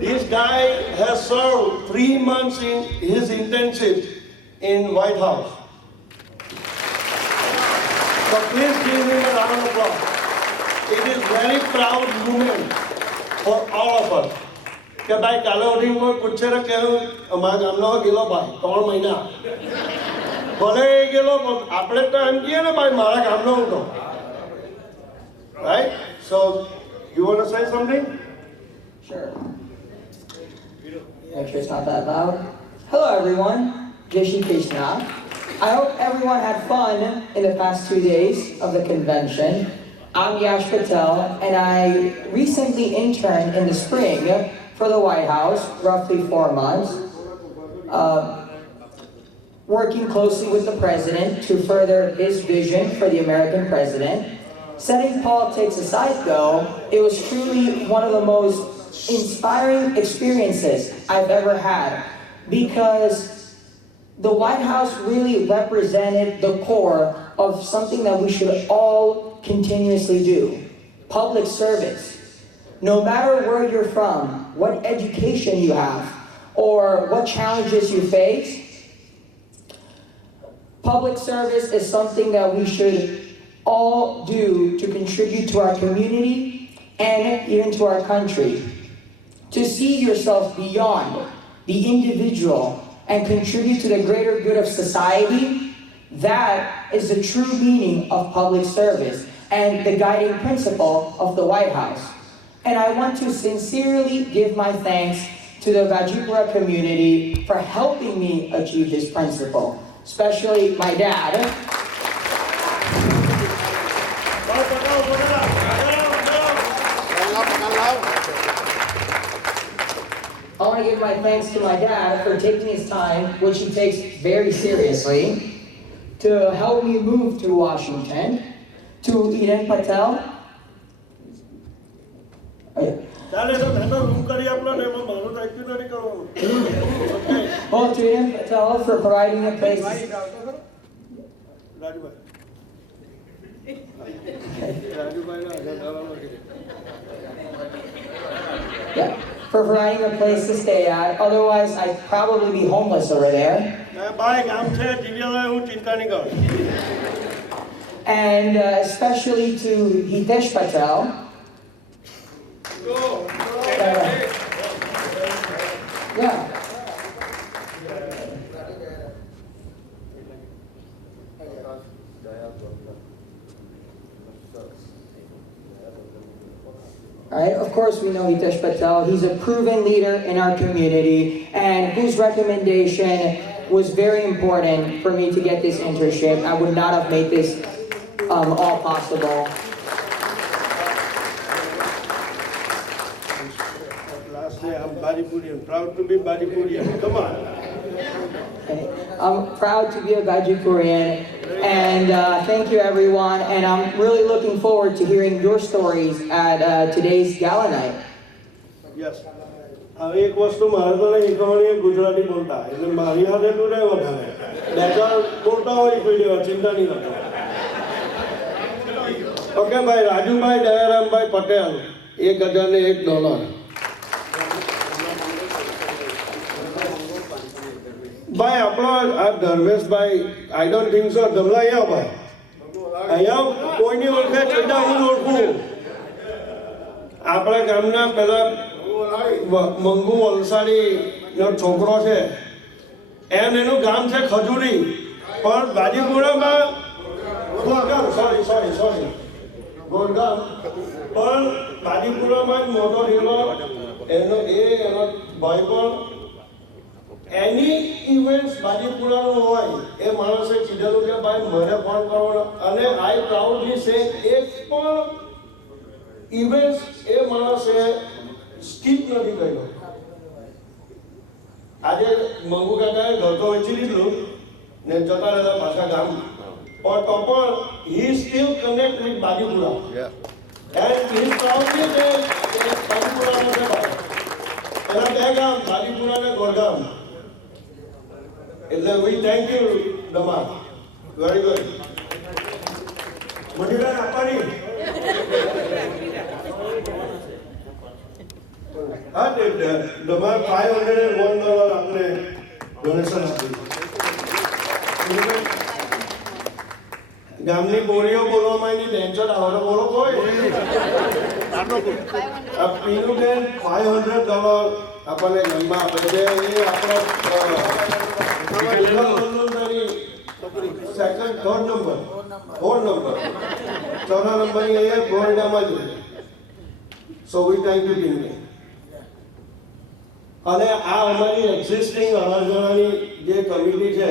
This guy has served 3 months in his internship in White House. So please give him a round of applause. It is very proud moment for all of us. કે ભાઈ કાલે ઉઠીને કોઈ પૂછે ને કે અમારા ગામનો ગયેલો ભાઈ 3 મહિના ભલે એ ગયેલો આપણે તો એમ કહીએ ને ભાઈ મારા ગામનો હતો. Right? So you want to say something? Sure. Make sure it's not that loud. Hello everyone, Jai Shri Krishna. I hope everyone had fun in the past 2 days of the convention. I'm Yash Patel and I recently interned in the spring for the White House, roughly 4 months, working closely with the president to further his vision for the American president. Setting politics aside though, it was truly one of the most inspiring experiences I've ever had because the White House really represented the core of something that we should all continuously do: public service. No matter where you're from, what education you have, or what challenges you face, public service is something that we should all do to contribute to our community and even to our country. To see yourself beyond the individual and contribute to the greater good of society, that is the true meaning of public service and the guiding principle of the White House. And I want to sincerely give my thanks to the Bajipura community for helping me achieve this principle. especially my dad. I want to give my thanks to my dad for taking his time, which he takes very seriously, to help me move to Washington, to Eden Patel. ચાલે તો મેં તો રૂમ કરી આપલો ને એમાં મારું તો એક્ટિવ નથી કરવાનું. Well, to Eden Patel for providing a place. Rajubhai રાજુભાઈને હજાર ડોલરનો કીધું. Yeah, for providing a place to stay at. Otherwise, I'd probably be homeless over there. ભાઈ ગામ છે જીવ્યા હું ચિંતા નહીં કરું. And especially to Hitesh Patel. Yeah. Alright, of course we know Hitesh Patel. He's a proven leader in our community and whose recommendation was very important for me to get this internship. I would not have made this all possible. Lastly, I'm Badipurian. Proud to be Badipurian. Come on. I'm proud to be a Gajikurian, and thank you everyone, and I'm really looking forward to hearing your stories at today's gala night. Yes. હવે એક વસ્તુ મારે તો નહીં કહેવાની ગુજરાતી બોલતા એટલે મારી હાથે તું નહીં વધારે બે ચાર બોલતા હોય પીડીઓ ચિંતા નહીં કરતો. ઓકે ભાઈ રાજુભાઈ દયારામભાઈ પટેલ $1,001. ભાઈ આપણો આ Dharmeshbhai I don't think so તમને અહીંયા ભાઈ અહીંયા કોઈની ઓળખે છતાં હું ઓળખું આપણા ગામના પેલા મંગુ વલસાડીનો છોકરો છે એનું ગામ છે ખજૂરી પણ ગાજીપુરામાં ગોરગામ સોરી ગોરગામ પણ ગાજીપુરામાં જ મોટો થયેલો એનો ભાઈ પણ એની ઇવેન્ટ્સ બાજીપુરાનું હોય એ માણસે કીધેલું કે ભાઈ મને ફોન કરવાનો અને આઈ પ્રાઉડલી સે એક પણ ઇવેન્ટ્સ એ માણસે સ્કીપ નથી કર્યો. આજે મંગુ કાકાએ ઘર તો વેચી દીધું ને જતા રહેતા પાછા ગામ પણ તો પણ he still connect with Bajipura and he proudly say બાજીપુરાનો છે ભાઈ એના બે ગામ બાજીપુરા ને ગોરગામ. એટલે we thank you Dama. Very good. મટીરાન આપવાની હા તે Dama $501 આપણે ડોનેશન આપ્યું. ગામની બોરીઓ બોલવામાં એની ટેન્શન આવે બોલો કોઈ આ પીનુબેન $500 આપણને ગામમાં આપે છે એ આપણો second third number fourth number ચોથા નંબરની અહીંયા ફ્લોરિડામાં જ સો વી થેન્ક યુ પીનુબેન. અને આ અમારી એક્ઝિસ્ટિંગ 18 જણાની જે કમિટી છે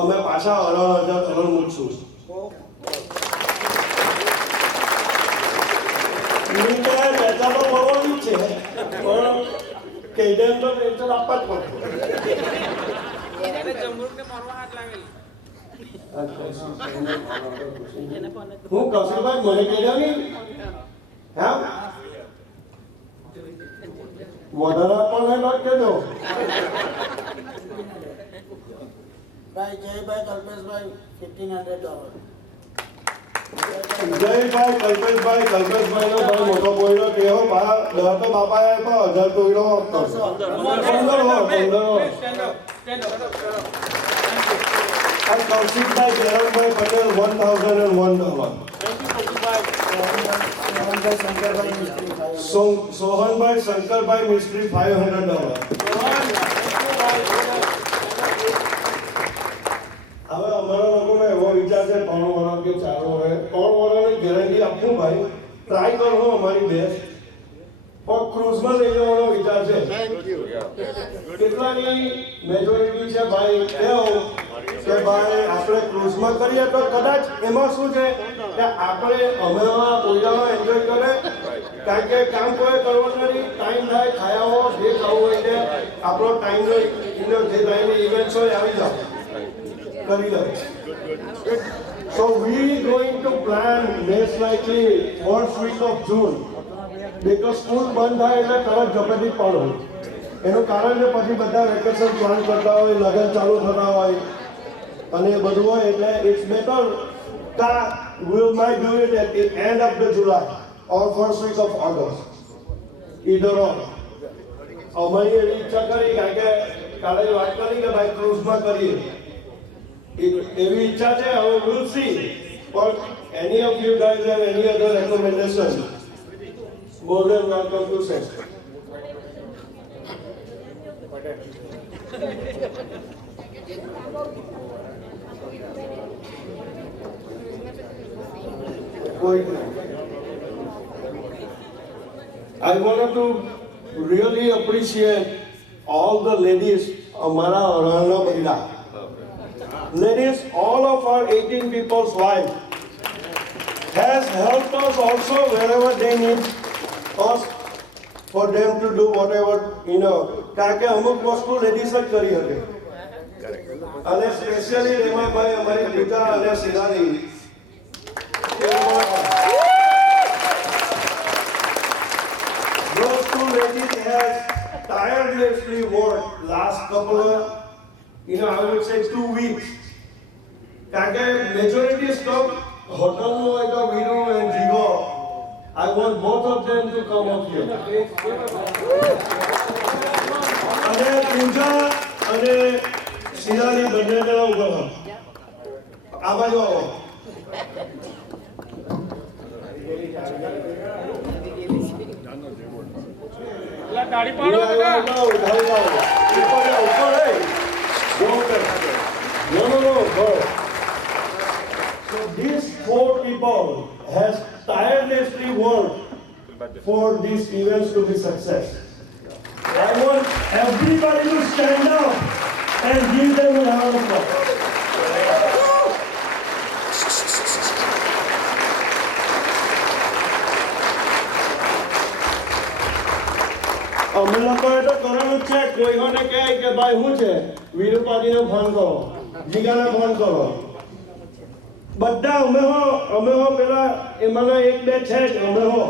અમે પાછા 18,000 મૂકશું. ચર્ચા તો કરવાની જ છે પણ કેડેમ તો ટેન્શન આપવા જ પડશે. હું કૌશલભાઈ મને કહેજો ને હા વધારે પણ નહીં કહેજો. ભાઈ જયભાઈ કલ્પેશભાઈ $1,500. જયભાઈ કલ્પેશભાઈ નો ભાઈ મોટો કોઈનો કેવો બા તો બાપાએ આપ્યો 1000 કોઈનો આપતો 15 અને કૌશિકભાઈ જયરામભાઈ પટેલ $1,001. સોહનભાઈ શંકરભાઈ મિસ્ત્રી $500. હવે અમારા લોકોને એવો વિચાર છે 3 વર્ષ કે 4 વર્ષ 3 વર્ષની ગેરંટી આપું ભાઈ ટ્રાય કરો અમારી બેસ્ટ પણ ક્રુઝમાં લઈ જવાનો વિચાર છે. કેટલાની મેજોરિટી છે ભાઈ કેવો કે ભાઈ આપણે ક્રુઝમાં કરીએ તો કદાચ એમાં શું છે કે આપણે અમે પોતાનો એન્જોય કરે, કારણ કે કામ કોઈ કરવાનું નથી, ટાઈમ થાય ખાયાઓ જે ખાવું હોય તે આપણો ટાઈમનો જે ટાઈમની ઇવેન્ટ્સ હોય આવી જાઓ કરી લો. So we going to plan most likely first week of June because school બંધ થાય એટલે તરત ઝપેટી પડો. એનું કારણ છે પછી બધા વેકેશન પ્લાન કરતા હોય, લગ્ન ચાલુ થતા હોય અને એ બધું હોય એટલે it's better that we might do it at the end of the July or first week of August. Either or. અમારી એવી ઈચ્છા કરી કારણ કે કાલે વાત કરી કે ભાઈ ક્રુઝમાં કરીએ એવી ઈચ્છા છે. હવે we'll see. But any of you guys have any other recommendation, more than welcome to say. I wanted to really appreciate all the ladies amara Rana Banda. Ladies, all of our 18 people's wives has helped us also wherever they need us for them to do whatever, કારણ કે અમુક વસ્તુ લેડીઝ જ કરી હતી અને સ્પેશિયલી રેમાભાઈ અમારી પૂજા અને સિરાની those two ladies has tirelessly worked last couple of, I would say 2 weeks. કારણ કે majority stuff હોટલનું હોય તો Viru and Jigo, I want both of them to come up here. અને પૂજા અને શિરાની બંને જણા ઉભા રહો. આ બાજુ આવો. ગાડી પાડો બધા. No. So these 4 people has tirelessly worked for these events to be success. I want everybody to stand up and give them a round of applause. અમે લોકોએ તો કરવાનું જ છે. કોઈને કહે કે ભાઈ શું છે, વીરુપાટીને ફોન કરો, જીગાને ફોન કરો, બધા અમે હો પેલા એમાંના 1-2 છે જ અમે હો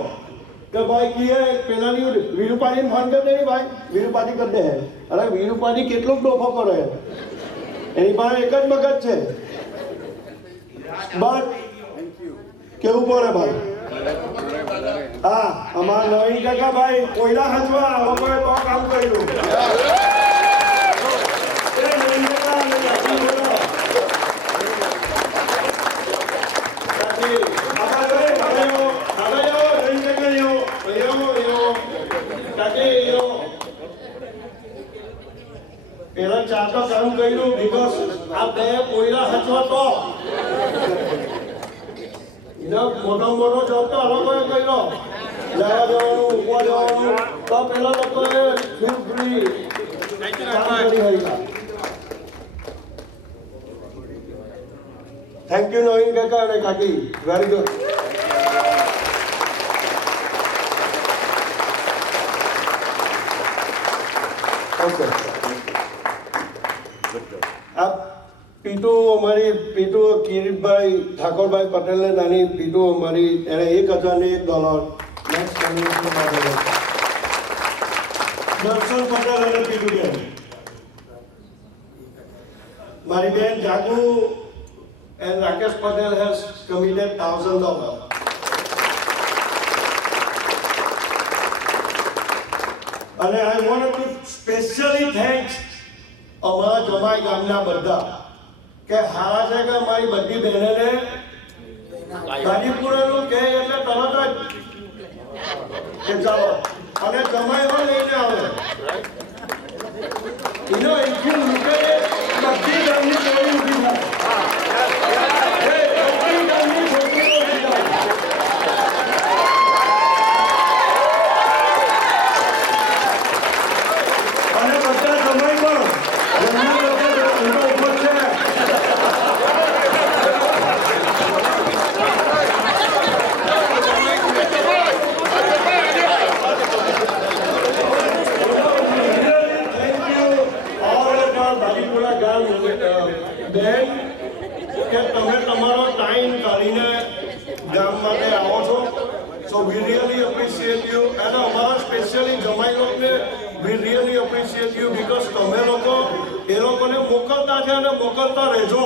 કે ભાઈ કીએ પેલાની વીરુપાટીને ફોન કરી દે ભાઈ, વીરુપાટી કરી દે. અરે વીરુપાટી કેટલો ડોફો કરે, એની પાસે એક જ મગજ છે. બસ કેવું પડે ભાઈ. હા, અમારા નવીન કાકા ભાઈ કોયલા હજવા હવે તો કામ કર્યું. પેલા ચાર કામ કર્યું બીકોઝ આ બે કોયલા હજવા તો મોટો જોબ તો આ લોકોએ કર્યો. જવા જવાનું, ઉભા જવાનું તો પેલા લોકોએ ફ્રી થેન્ક યુ નવીન કાકા અને કાકી, વેરી ગુડ. ઓકે, આ પીટુ અમારી કિરીટભાઈ ઠાકોરભાઈ પટેલને નાની પીટુ અમારી એણે $1,001 નેક્સ્ટ કમ્યુનિટી માટે દર્શન પટેલ અને પીટુ બેન. મારી બેન જાગુ and Rakesh Patel has committed $1,000. And I wanted to specially thank અમારા જમાઈ ગામના બધા કે હારા છે કે મારી બધી બહેનોને ગાજીપુરાનું કહે એટલે તરત જ ચાલો અને જમાઈ પણ લઈને આવે. if you look at it, બધી ગામની ચોરી ઊભી થાય. અને બધા જમાઈ પણ So we really appreciate you. And અમારા સ્પેશિયલી જમાઈ લોકોને we really appreciate you because તમે લોકો એ લોકોને મોકલતા છે અને મોકલતા રહેજો.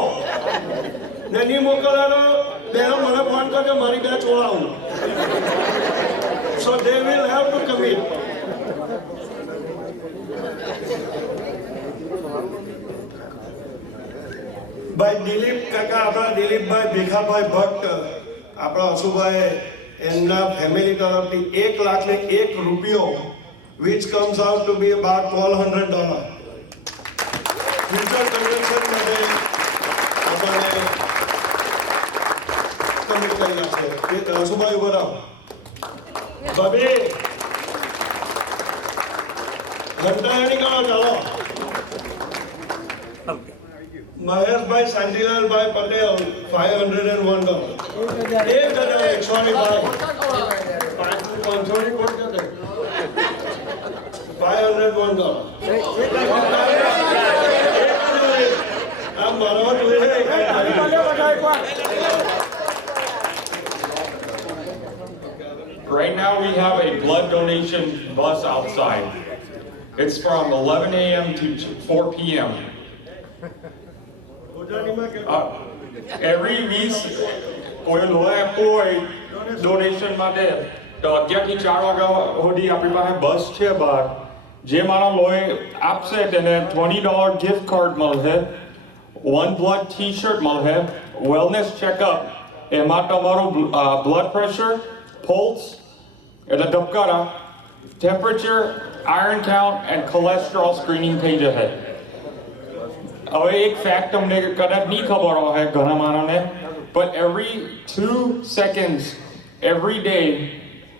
ને નહીં મોકલાનો બેન મને ફોન કરજો મારી બે ચોળાવું. So they will have to commit. ભાઈ દિલીપ કાકા આપણા દિલીપભાઈ ભીખાભાઈ ભટ્ટ આપણા અશુભાઈ એમના ફેમિલી તરફથી 1,01,000 રૂપિયો which comes out to be about $1,200 future convention માટે આપણને કમિટ કર્યા છે. અશુભાઈ ઉભા રહો. ભાભી ઘંટાયાની કરો ચાલો. મહેશભાઈ શાંતિલાલભાઈ પટેલ $501. 1,000 sorry ભાઈ 500 કોટ છે $501. આ મારો જોઈએ. Right now we have a blood donation bus outside. It's from 11 a.m. to 4 p.m. Every week, કોઈ લોહી આપવું હોય ડોનેશન માટે તો 11 થી 4 વાગ્યા સુધી આપણી પાસે બસ છે બહાર. જે મારા લોહી આપશે તેને $20 gift card મળશે, one blood t-shirt મળશે, wellness checkup એમાં તમારું blood pressure, pulse એટલે ધબકારા, temperature, iron count and cholesterol screening થઈ જશે. હવે એક ફેક્ટ તમને કદાચ નહીં ખબર હોય ઘણા માણસને, but every 2 seconds every day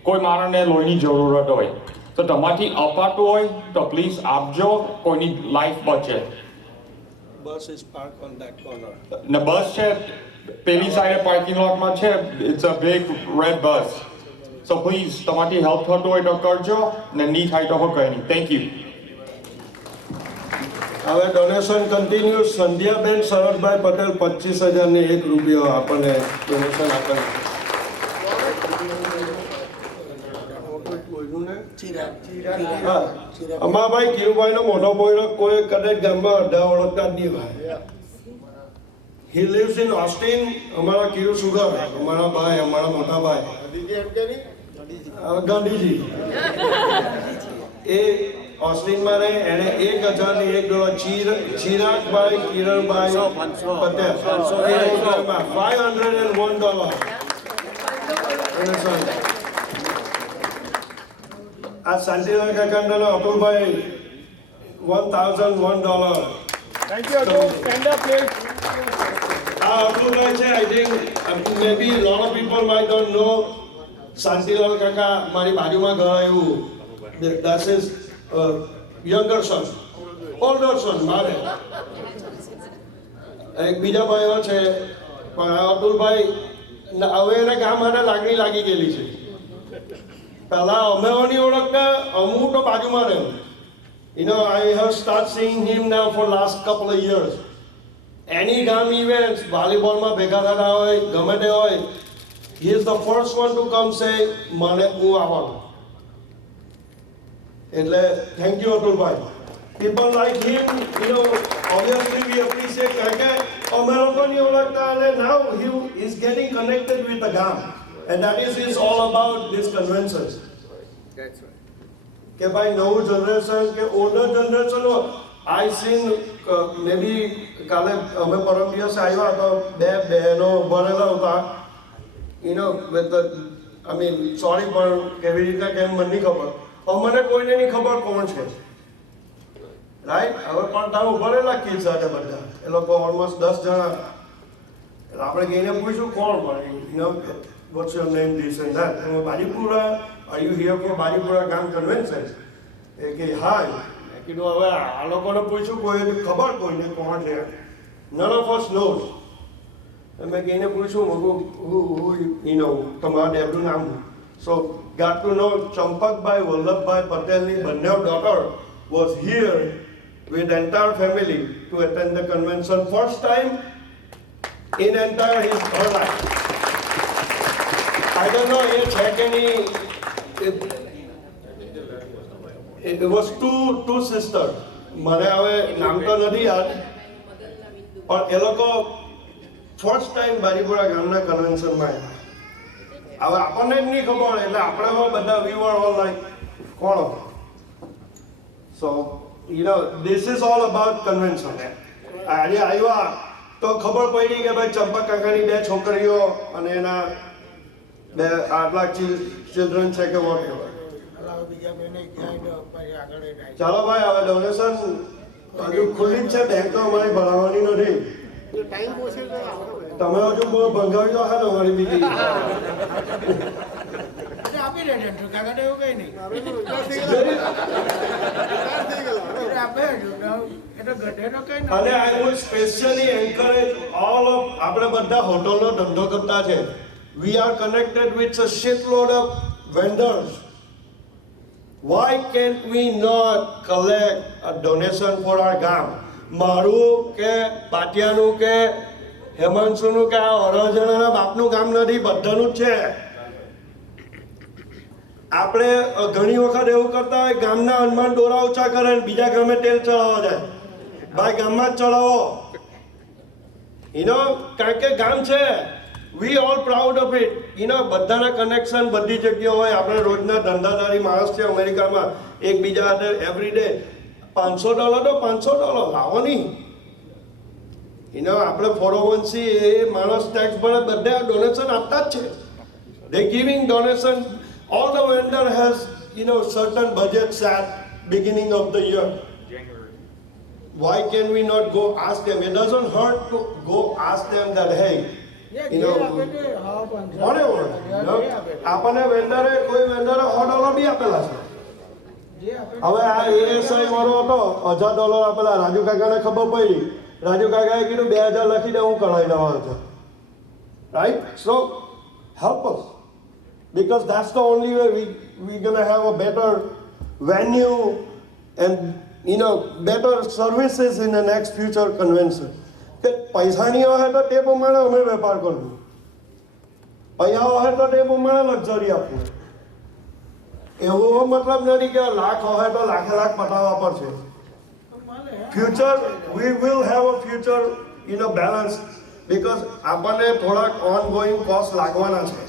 કોઈ માણસને લોહીની જરૂરત હોય તો તમારાથી અપાતું હોય તો પ્લીઝ આપજો, કોઈની લાઈફ બચે. Bus is parked on that corner. ને બસ છે પેલી સાઈડે પાર્કિંગ લોટમાં છે. It's a big red bus. So please તમારાથી હેલ્પ થતું હોય તો કરજો, ને નહીં થાય તો કંઈ નહીં. Thank you. હવે ડોનેશન કન્ટિન્યુ. સંધ્યાબેન શરદભાઈ પટેલ $25,001 આપણને ડોનેશન આપે. હા અમાભાઈ કિરુભાઈનો મોટો પોયરો કોઈ કદાચ ગામમાં અડધા ઓળખતા જ નહીં હોય. He lives in Austin. અમારા કિરુ સુગર અમારા ભાઈ, અમારા મોટા ભાઈ ગાંધીજી એ ઓસ્ટિનમાં રહે. એને $1,001 ચિરાગભાઈ કિરણભાઈ પટેલ $501. આ શાંતિલાલ કાકાના અતુલભાઈ $1,001. Thank you, Atul. Stand up, please. આ અતુલભાઈ છે. I think maybe a lot of people might don't know. Shantilal કાકા મારી બાજુમાં ઘર આવ્યું. That's his younger son, older son મારે. એક બીજા ભાઈઓ છે પણ અતુલભાઈ હવે એને કામ માટે લાગણી લાગી ગયેલી છે. પહેલા અમે નહીં ઓળખતા, અમુક તો બાજુમાં રહ્યો. You know, I have started seeing him now for last couple of years. Any ગામ events, વોલીબોલમાં ભેગા થતા હોય, ગમે તે હોય, he is the first one to come say મને હું આવવાનું. એટલે thank you Atulbhai. People like him, you know, obviously we appreciate કારણ કે અમે લોકો નહીં ઓળખતા અને now he is getting connected with the ગામ. And that is all about this conventions. That's right. કે ભાઈ નવું જનરેશન કે ઓલ્ડર જનરેશન આઈ સીન મે બી કાલે અમે પરમ દિવસે આવ્યા તો બે બહેનો ભરેલા હતા. You know with I mean sorry પણ કેવી રીતના કેમ મને નહીં ખબર. અમને કોઈને નહીં ખબર કોણ છે. રાઈટ. હવે પણ તમે ભરેલા કિડ્સ હતા બધા. એ લોકો ઓલમોસ્ટ 10 જણા. આપણે કહીને પૂછ્યું કોણ પણ you know what's your name, this and that. બારીપુરા, are you here for બારીપુરા ગામ કન્વેન્શન? એ કે હા. મેં કીધું હવે આ લોકોને પૂછ્યું કોઈ ખબર કોઈને કોણ છે. None of us knows. મેં કહીને પૂછ્યું who you know તમારા ડેબનું નામ. So got to know Champakbhai Vallabhbhai પટેલની બંને daughter was here with entire family to attend the convention first time in entire his her life. I don't know એ છે કે નહીં. It was two sisters. મને હવે નામ તો નથી યાદ, પણ એ લોકો ફર્સ્ટ ટાઈમ બારીપુરા ગામના કન્વેન્શનમાં આવ્યા. હવે આપણને જ નહીં ખબર, એટલે આપણે હવે બધા we were all like કોણ. So you know this is all about convention. આજે આવ્યા તો ખબર પડી કે ભાઈ ચંપક કાકાની 2 છોકરીઓ અને એના 2 આટલા ચિલ્ડ્રન છે કે વોટ. બીજા બેને ક્યાંય પછી આગળ જાય. ચાલો ભાઈ હવે ડોનેશન હજુ ખુલ્લી જ છે, બેંક તો અમારી ભરાવાની નથી. ટાઈમ પોસી ગયો તમે હજુ ભંગાવી દો હા તમારી બીજી. આપી દે કાકા એવું કઈ નહીં આપે એટલે ગઢે તો કઈ અને I would specially encourage all of આપણે બધા હોટલનો ધંધો કરતા છે. We are connected with a shitload of vendors. Why can't we not collect a donation for our ગામ? મારું કે પાટિયાનું કે હેમાંશુનું કે આ અરજણાના બાપનું ગામ નથી, બધાનું જ છે. આપણે ઘણી વખત એવું કરતા હોય ગામના હનુમાન ડોરા ઊંચા કરે ને બીજા ગામે તેલ ચડાવવા જાય. ભાઈ ગામમાં જ ચડાવો, કારણ કે ગામ છે. We all proud of it. બધાના કનેક્શન બધી જગ્યાએ હોય. આપણે રોજના ધંધાદારી માણસ છે અમેરિકામાં, એકબીજા હાથે એવરી ડે $500 તો $500 લાવો નહીં. આપણે 401c એ માણસ ટેક્સ ભરે, બધા ડોનેશન આપતા જ છે. They giving donation. All the vendor has, certain budgets at beginning of the year. Why can we not go ask them? It doesn't hurt to go ask them that, hey, whatever. આપણને વેન્ડરે કોઈ વેન્ડરે $100 બી આપેલા છે. હવે આ ASI વાળો હતો, $1000 આપેલા. રાજુ કાકાને ખબર પડી, રાજુ કાકાએ કીધું 2000 લખી દે, હું કઢાઈ લેવાનો છે. Right? So help us. Because that's the only way we're going to have a better venue and better services in the next future convention. કે પૈસા નહીં હોય તો તે પ્રમાણે અમે વેપાર કરવું, પૈસા હોય તો તે પ્રમાણે લક્ઝરી આપવું. એવો મતલબ નથી કે લાખ હોય તો લાખે લાખ પટાવવા પડશે. Future we will have a future balance, because આપણને થોડાક ઓનગોઈંગ કોસ્ટ લાગવાના છે.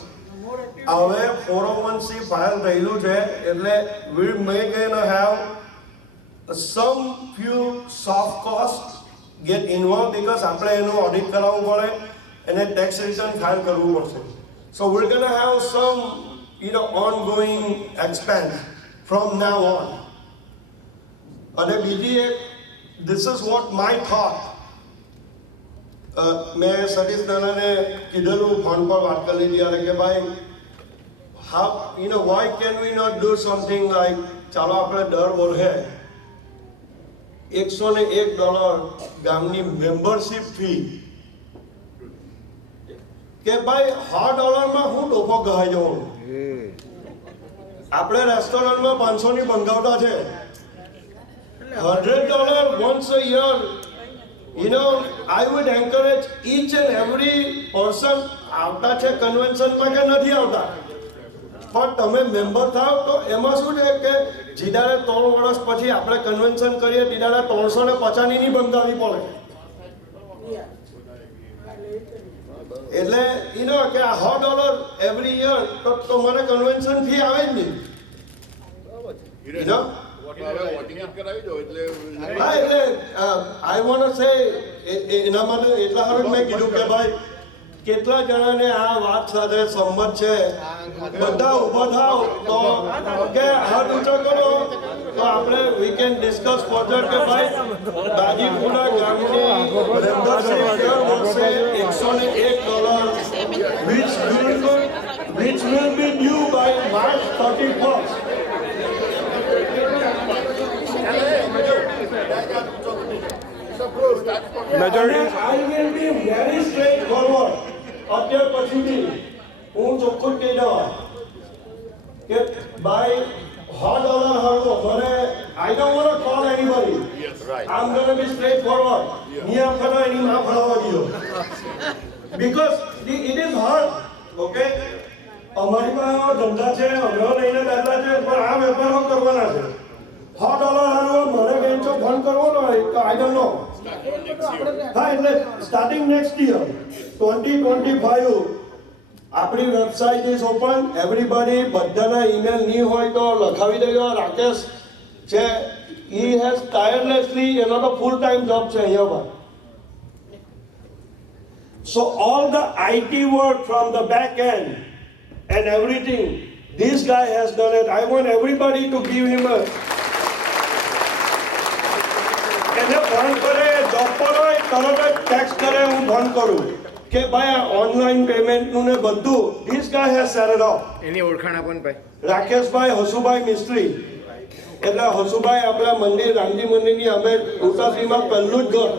હવે 401c ફાઇલ થયેલું છે એટલે we may gonna have some few soft costs get involved, because આપણે એનું ઓડિટ કરાવવું પડે અને ટેક્સ રિટર્ન ફાઇલ કરવું પડશે. So we're gonna have some ongoing expense from now on. અને બીજી એક, this is what my thought. મેં સતીશ નાનાને કીધેલું ફોન પર વાત કરી ત્યારે કે ભાઈ how why can we not do something like, ચાલો આપણે દર વર્ષે $101 ગામની મેમ્બરશિપ ફી, કે ભાઈ $100 માં હું ડોફો ગહાઈ જવાનું. આપણે રેસ્ટોરન્ટમાં 500 ની બંગાવતા છે. $100 once a year. I would encourage each and every person આવતા છે કન્વેન્શનમાં કે નથી આવતા, પણ તમે મેમ્બર થાવ તો એમાં શું છે કે જીદારે 3 વર્ષ પછી આપણે કન્વેન્શન કરીએ જીદારે 350 ની બંધાવી પડે. એટલે કે આ $100 એવરી યર તો મને કન્વેન્શન ફી આવે જ નહીં. આઈ વોન્ટ ટુ સે એના માટે એટલા હારું મેં કીધું કે ભાઈ કેટલા જણાને આ વાત સાથે સંમત છે, બધા ઊભા થાવ તો કે હાથ ઊંચો કરો તો આપણે વી કેન ડિસ્કસ ફર્ધર કે ભાઈ દાજીપુરા ગામની મેમ્બરશિપ દર વર્ષે $101 which will be due by March 31st. I will be very straightforward. અત્યાર પછીથી હું ચોખ્ખું કહી દઉં કે ભાઈ $100 હળવો મને I don't want to call anybody. I'm going to be straightforward. નિયમ ફળો એની ના ફળાવવા દીધો. Because it is hard. Okay? હા એટલે સ્ટાર્ટિંગ નેક્સ્ટ યર 2025 આપણી વેબસાઇટ ઇઝ ઓપન. એવરીબડી બધાના ઈમેલ નહીં હોય તો લખાવી દેજો. રાકેશ છે, he has tirelessly, એનો તો ફૂલ ટાઈમ જોબ છે અહીંયા. So all the IT work from the back end and everything, this guy has done it. I want everybody to give him a. એને ફોન કરે, જોબ પર હોય તરત જ ટેક્સ્ટ કરે, હું ફોન કરું કે ભાઈ ઓનલાઈન પેમેન્ટનું ને બધું. This guy has set it up. એની ઓળખાણ આપો ને ભાઈ. રાકેશભાઈ હસુભાઈ મિસ્ત્રી. એટલે હસુભાઈ આપણા મંદિર રામજી મંદિરની અમે ઉતાસીમાં પહેલું જ ઘર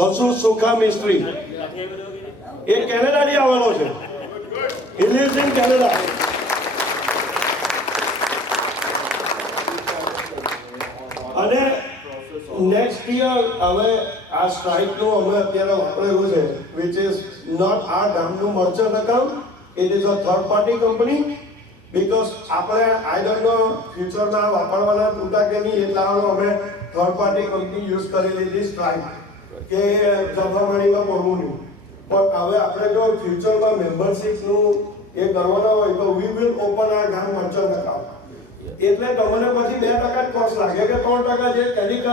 હસુ સુખા મિસ્ત્રી. એ કેનેડાથી આવેલો છે. He lives in Canada. અને નેક્સ્ટ યર હવે આ સ્ટ્રાઇકનું અમે અત્યારે વાપરેલું છે, which is not our ગામનું merchant account. It is a third party company. Because આપણે આઈ ડોન્ટ નો ફ્યુચરમાં વાપરવાના તૂટા કે નહીં એટલા અમે થર્ડ પાર્ટી કંપની યુઝ કરી લીધી સ્ટ્રાઇક કે જફામાણીમાં પડવું નહીં. પણ હવે આપણે જો ફ્યુચરમાં મેમ્બરશીપનું એ કરવાના હોય તો વી વિલ ઓપન આ ગામ મર્ચન્ટ અકાઉન્ટ. એટલે તમને પછી 2% જ કોસ્ટ લાગે કે 3% જે ક્રેડિટ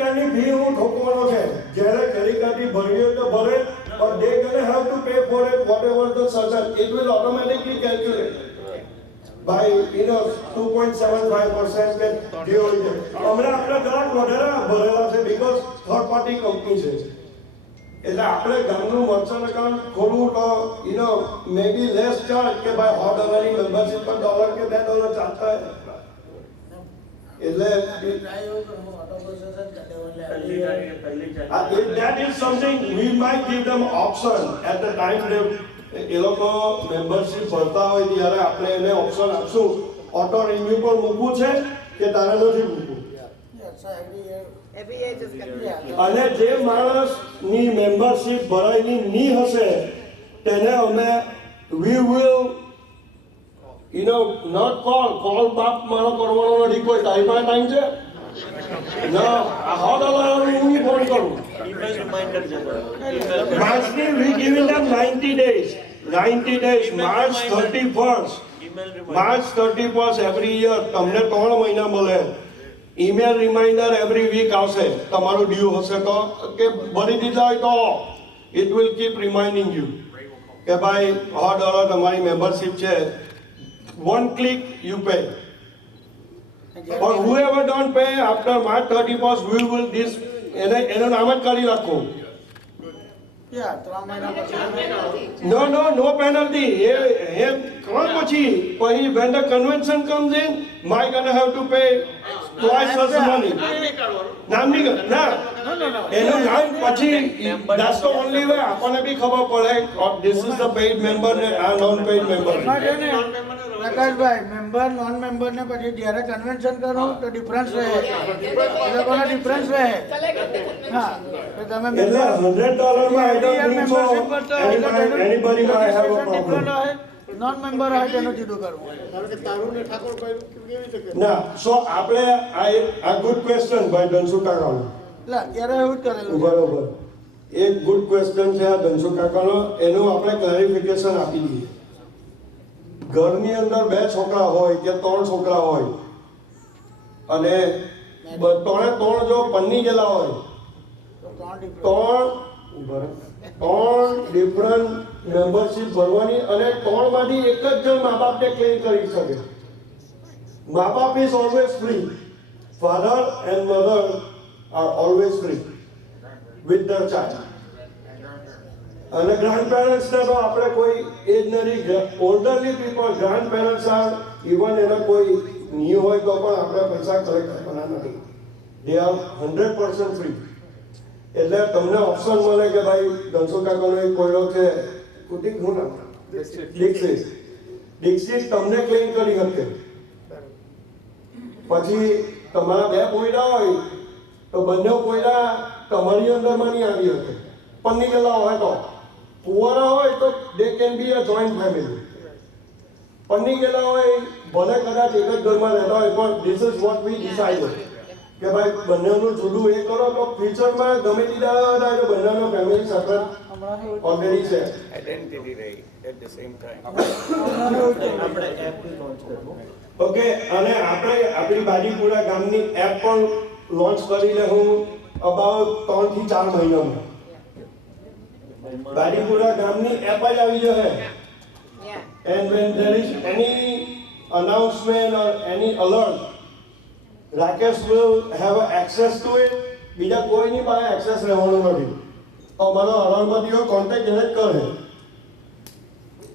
કાર્ડની ફી હું ઠોકવાનો છે. જ્યારે ક્રેડિટ કાર્ડની ભરવી હોય તો ભરે, but they gonna have to pay for it whatever the surcharge. It will automatically calculate by 2.75% કે જે હોય છે. અમે આપણે જરાક વધારે ભરેલા છે બીકોઝ થર્ડ પાર્ટી કંપની છે. એટલે આપણે ગામનું મર્ચન્ટ એકાઉન્ટ ખોલવું તો મે બી લેસ ચાર્જ કે ભાઈ $100 ની મેમ્બરશીપ પર $1 કે $2 ચાર્જ થાય. એટલે that is something we might give them option at the time they એ લોકો મેમ્બરશીપ ભરતા હોય ત્યારે આપણે એને ઓપ્શન આપશું ઓટો રિન્યુ પર મૂકવું છે કે તારે નથી મૂકવું. અને જે માણસની મેમ્બરશીપ ભરાયેલી નહીં હશે તેને અમે we will not call બાપ મારો કરવાનો નથી. કોઈ તારી પાસે ટાઈમ છે ના? $100 હું ફોન કરું. Marchની we giving them 90 days. March 31st every year તમને 3 મહિના મળે. ઈમેલ રિમાઇન્ડર એવરી વીક આવશે. તમારું ડ્યુ હશે તો કે ભરી દીધા હોય તો it will keep reminding you કે ભાઈ $100 તમારી મેમ્બરશીપ છે. One click you pay. But whoever don't pay after March 31st we will એનું નામ જ કાઢી રાખવું. No penalty. પછી when the convention comes in, my gonna have to pay twice as money. ના એનું નામ પછી that's the only way આપણને બી ખબર પડે this is the paid member ને આ non paid member. Prakashbhai member non member ને પછી જ્યારે કન્વેન્શન કરો તો ડિફરન્સ રહે, એ લોકોનો ડિફરન્સ રહે. હા તો તમે એટલે $100 માં I don't think so anybody might have a problem. Non member હોય તેનું જુદું કરવું. ના સો આપણે આ ગુડ ક્વેશ્ચન ભાઈ ધનસુ કાકાનો. એટલે અત્યારે એવું જ કરેલું. બરોબર, એક ગુડ ક્વેશ્ચન છે આ ધનસુ કાકાનો. એનું આપણે ક્લેરિફિકેશન આપી દઈએ. ઘરની અંદર 2 છોકરા હોય કે 3 છોકરા હોય અને 3 જો પન્ની ગયેલા હોય ત્રણ ડિફરન્ટ મેમ્બરશીપ ભરવાની અને 3 માંથી એક જ જણ મા બાપને ક્લેમ કરી શકે. મા બાપ is always free. Father and mother are always free with their child. અને ગ્રાન્ડ પેરેન્ટ્સ ને તો આપણે કોઈ એજ નથી. Elderly people grand parents are even એના કોઈ નિયમ હોય તો પણ આપણે પૈસા કલેક્ટ કરવાના નથી. They are 100% free. એટલે તમને ઓપ્શન મળે કે ભાઈ ધનસુ કાકાનો એક કોયડો છે કુટિક હું નામ દીક્ષિત તમને ક્લેમ કરી શકે. પછી તમારા 2 કોયડા હોય તો બંને કોયડા તમારી અંદરમાં નહીં આવી શકે. પન્ની ગયેલા હોય તો કુંવારા હોય તો they can be a joint family. પન્ની ગયેલા હોય ભલે કદાચ એક જ ઘરમાં રહેતા હોય પણ this is what we decided કે ભાઈ બંનેનું જુદું એ કરો તો ફ્યુચરમાં ગમે તે દાડા થાય તો બંનેનો ફેમિલી સેપરેટ ઓલરેડી છે. આઈડેન્ટિટી રહી at the same time. Okay, અને આપણે આપણી બાજીપુરા ગામની એપ પણ લોન્ચ કરી લેવું અબાઉટ 3 થી 4 મહિનામાં. બાજીપુરા ગામની એપ જ આવી જશે. And when there is any announcement or any alert, Rakesh will have access to it. બીજા કોઈની પાસે access રહેવાનું નથી. અમારો અરણમતીઓ કોન્ટેક્ટ એને જ કરે.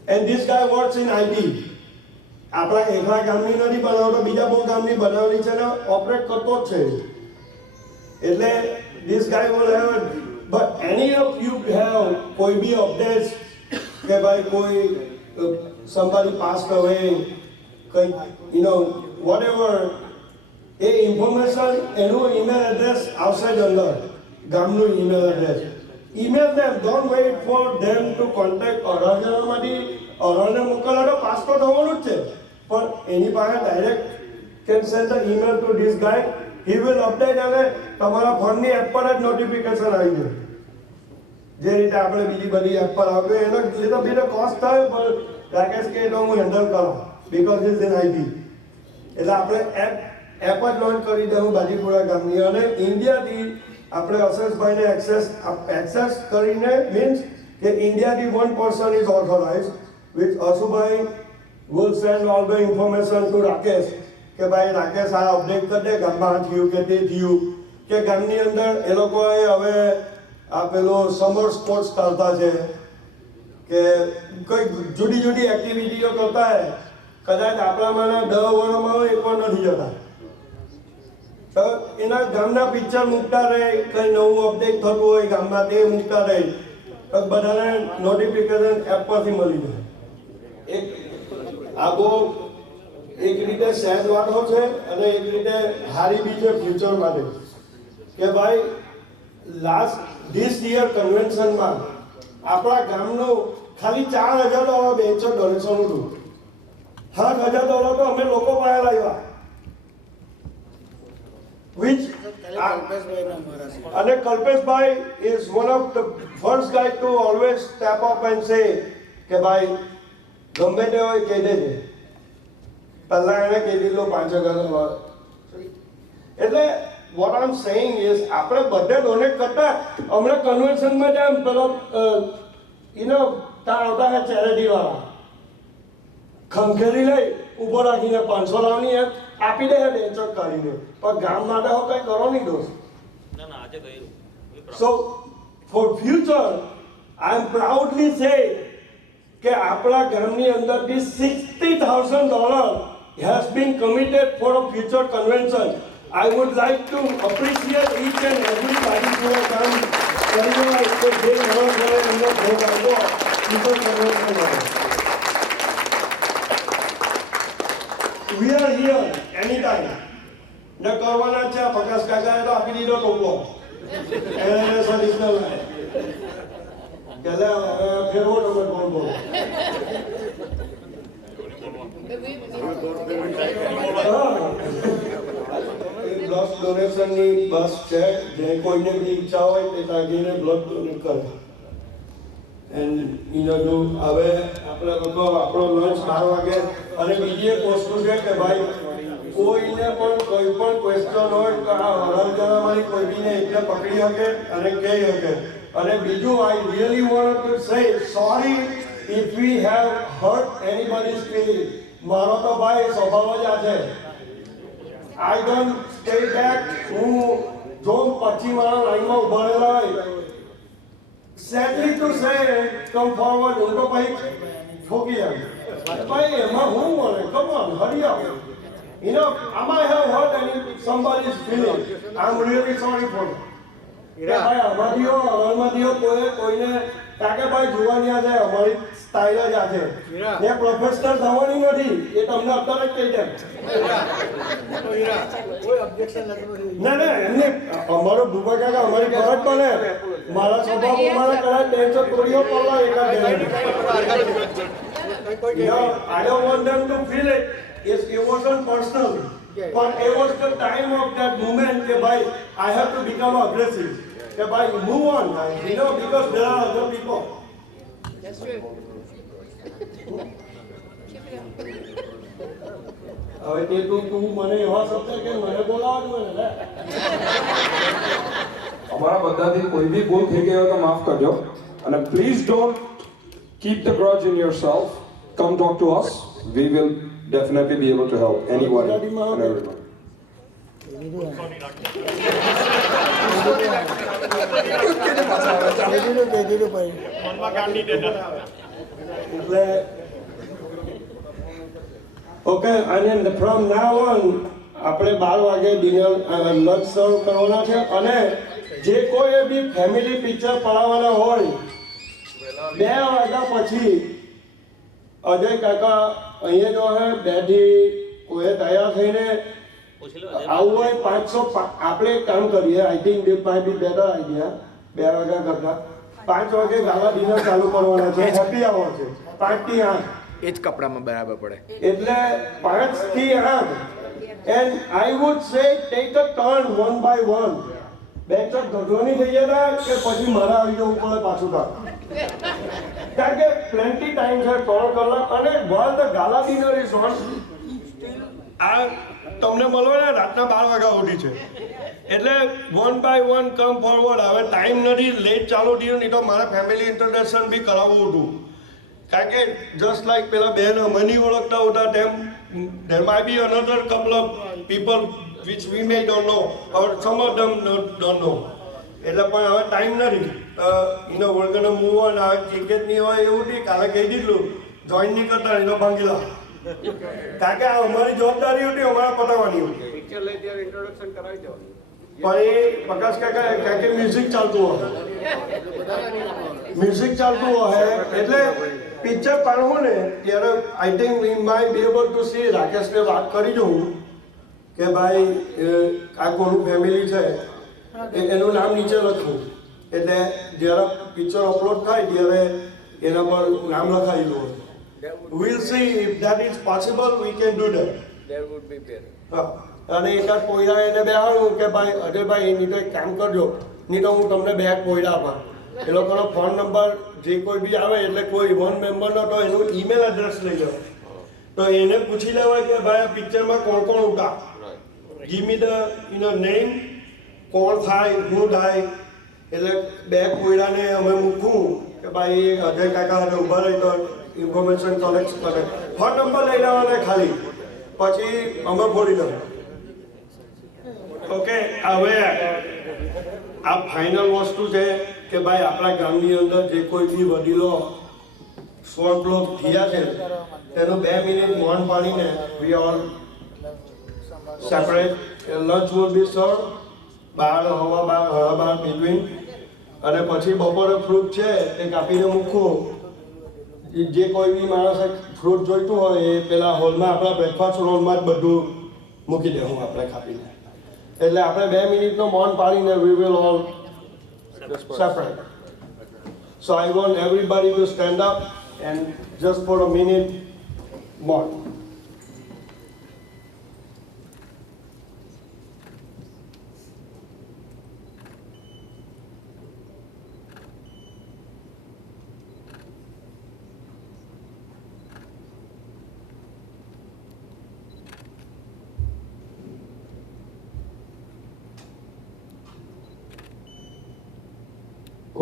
And this guy works in IT. આપણા એકલા ગામની નથી બનાવતો, બીજા બહુ ગામની બનાવેલી છે ને ઓપરેટ કરતો જ છે. એટલે this guy will have, but any of you have કોઈ બી અપડેટ્સ કે ભાઈ કોઈ somebody passed away, you know, whatever, a information, એનું email address outside under, ગામનું email address. Email them, don't wait for them to contact અરણમાંથી અરણને મોકલવા તો પાસ તો થવાનું જ છે, પણ એની પાસે direct can send the email to this guy, he will update અને તમારા ફોનની એપ પર જ નોટિફિકેશન આવી જાય. જે રીતે આપણે બીજી બધી એપ પર આવે એનો એ તો બીજો કોસ્ટ થાય, પણ રાકેશ કે તો હું હેન્ડલ કરું બીકોઝ ઇઝ ઇન આઈટી. એટલે આપણે એપ જ લોન્ચ કરી દઉં બાજીપુરા ગામની, અને ઇન્ડિયાથી આપણે અશેષભાઈને એક્સેસ કરીને મીન્સ કે ઇન્ડિયાથી 1 person is authorise which Ashubhai will send all the information to Rakesh કે ભાઈ રાકેશ આ અપડેટ કરી દે ગામમાં થયું કે તે થયું, કે ગામની અંદર એ લોકોએ હવે આ પેલું સમર સ્પોર્ટ્સ કરતા છે કે કોઈ જુદી જુદી એક્ટિવિટીઓ કરતા હોય, કદાચ આપણામાંના 10 વર્ષમાં એક પણ નથી જતા, તો એના ગામના પિક્ચર મૂકતા રહે, કંઈ નવું અપડેટ થતું હોય ગામમાં તે મૂકતા રહે, તો બધાને નોટિફિકેશન એપ પરથી મળી જાય. આ બહુ એક રીતે સહેજ વાતો છે અને એક રીતે હારી બી છે ફ્યુચર માટે કે ભાઈ લાસ્ટ ધીસ યર કન્વેન્શનમાં આપણા ગામનું ખાલી $4,000 વેન્ચર ડોનેશન હતું. $7,000 તો અમે લોકો પાસે લાવ્યા, which અને Kalpeshbhai is one of the first guy to always step up and say કે ભાઈ ગમે તે હોય કહી દેજે. પહેલા એને કહી દીધું $5,000. એટલે what I'm saying is આપણે બધે ડોનેટ કરતા હમણાં કન્વેન્શનમાં જેમ પેલો ત્યાં આવતા હે ચેરિટી વાળા ખંખેરી લઈ ઊભો રાખીને 500 લાવની એમ આપી દે બેચક કાઢીને, પણ ગામ માટે હવે કંઈ કરો નહીં દોસ્ત. So for future I am proudly say કે આપણા ગામની અંદરથી $60,000 has been committed for a future convention. I would like to appreciate each and everybody who has done પરિવાર કે જે નવા ઘરે એમનો ભોગ આવ્યો future convention માટે. We are here anytime. ન કરવાના છે પ્રકાશ કાકાએ તો આપી દીધો ટોપલો એને સડિશનલ કે લે ફેરવો તમે કોણ બોલો. બ્લડ ડોનેશનની બસ છે, જે કોઈને બી ઈચ્છા હોય તે તાગીને બ્લડ ડોનેટ કરે. એન્ડ હવે આપણે લોકો આપણો લંચ 12 વાગે. અને બીજી એક વસ્તુ છે કે ભાઈ કોઈને પણ કોઈ પણ ક્વેશ્ચન હોય તો આ વડાજણામાંથી કોઈ બીને એટલે પકડી શકે અને કહી શકે. અને બીજું I really want to say sorry if we have hurt anybody's feeling. મારો તો ભાઈ સ્વભાવ જ આ છે, આઈ ડોન્ટ સ્ટે બેક. હું જો પછી મારા લાઈનમાં ઉભા રહેલા હોય સેટલી ટુ સે કમ ફોરવર્ડ, હું તો ભાઈ ઠોકી આવી ભાઈ એમાં હું મળે કમ ઓન હરી આપ. You know, I might have hurt somebody's feeling. I'm really sorry for that. ભાઈ અમારીઓ અરણમતીઓ કોઈને કાકે ભાઈ જોવાની આ છે, અમારી સ્ટાઇલ જ આ છે. એ પ્રોફેશનલ થવાની નથી, એ તમને અત્યારે જ કહી દે. ના ના એમને અમારો ભૂપા કાકા અમારી ફરજ બને, મારા સ્વભાવ મારા કદાચ 150 તોડીઓ પડવા એકાદ. I don't want them to feel it. It wasn't personal. But it was the time of that moment કે ભાઈ I have to become aggressive. કે ભાઈ move on, you know, because there are other people. હવે તે તું મને એવા શબ્દ કે મને બોલાવવાનું ને અમારા બધાથી કોઈ બી ભૂલ થઈ ગઈ હોય તો માફ કરજો અને please don't keep the grudge in yourself come talk to us we will definitely be able to help anyone and everyone. એટલે ઓકે અને ફ્રોમ નાવ ઓન આપણે 12 વાગે ડિનર લંચ સર્વ કરવાના છે અને જે કોઈ બી ફેમિલી પિક્ચર પડાવવાના હોય 2 વાગ્યા પછી અજય કાકા અહીંયા જો હે બેઠી કોઈ તૈયાર થઈને આવું હોય 500 આપણે એક કામ કરીએ I think this might be better idea 2 વાગ્યા કરતા 5 વાગે ગાલા ડિનર ચાલુ કરવાના છે હેપી આવર છે 5 થી 8 એ જ કપડામાં બરાબર પડે એટલે 5 થી 8 and I would say take a turn one by one બે ચાર ગઢવાની થઈ ગયા કે પછી મારા આવી જવું પડે પાછું કારણ કે પ્લેન્ટી ટાઈમ છે 3 કલાક અને world the Gala dinner is on આ તમને મળો ને રાતના 12 વાગ્યા ઉઠી છે એટલે one by one come forward હવે ટાઈમ નથી લેટ ચાલુ થયું નહીં તો મારે ફેમિલી ઇન્ટ્રોડક્શન બી કરાવવું હતું કારણ કે જસ્ટ લાઈક પેલા બેન મને ઓળખતા હતા તેમ there might be another couple of people which we may don't know or some of them don't know એટલે પણ હવે ટાઈમ નથી એનો વર્ગનો મૂવ ઓન હવે ક્રિકેટ નહીં હોય એવું નહીં કાલે કહી દીધું જોઈન નહીં કરતા એનો ભાંગી લા કારણ કે આ અમારી જવાબદારી હતી અમારે પતાવવાની હતી પિક્ચર લઈ ત્યારે ઇન્ટ્રોડક્શન કરાવી દેવાનું પણ એ પ્રકાશ કાકા કારણ કે મ્યુઝિક ચાલતું હોય એટલે પિક્ચર પાડવું ને ત્યારે I think we might be able to see રાકેશને વાત કરી જોઉં કે ભાઈ આ કોનું ફેમિલી છે એનું નામ નીચે લખવું એટલે જ્યારે પિક્ચર અપલોડ થાય ત્યારે એના પર નામ લખાવી દઉં we'll see if that is possible we can do that હા અને એકાદ પોયડા એને બેહાડું કે ભાઈ અજયભાઈ એની તો એક કામ કરજો નહીં તો હું તમને બે પોયડા આપા એ લોકોનો ફોન નંબર જે કોઈ બી આવે એટલે કોઈ વન મેમ્બરનો તો એનું ઈમેલ એડ્રેસ લઈ લો તો એને પૂછી લેવાય કે ભાઈ આ પિક્ચરમાં કોણ કોણ ઉઠા ગીવ મી ધ નેમ કોણ થાય શું થાય એટલે બે કોયડાને અમે મૂકવું કે ભાઈ અજય કાકા હાથે ઊભા રહી તો ઇન્ફોર્મેશન કલેક્ટ કરે ફોન નંબર લઈ લેવાના ખાલી પછી અમે ફોડી લઉં ઓકે હવે આ ફાઇનલ વસ્તુ છે કે ભાઈ આપણા ગામની અંદર જે કોઈ બી વડીલો શોર્ટ બ્લોક થયા છે તેનું 2 મિનિટ મૌન પાડીને we all separate lunch would be સર્વ 12 બિટવીન અને પછી બપોરે ફ્રૂટ છે એ કાપીને મૂકવું જે કોઈ બી માણસે ફ્રૂટ જોઈતું હોય એ પેલા હોલમાં આપણા બ્રેકફાસ્ટ હોલમાં જ બધું મૂકી દેવું આપણે કાપીને એટલે આપણે 2 મિનિટનો મૌન પાડીને we will all separate. So I want everybody to stand up and just for a minute more.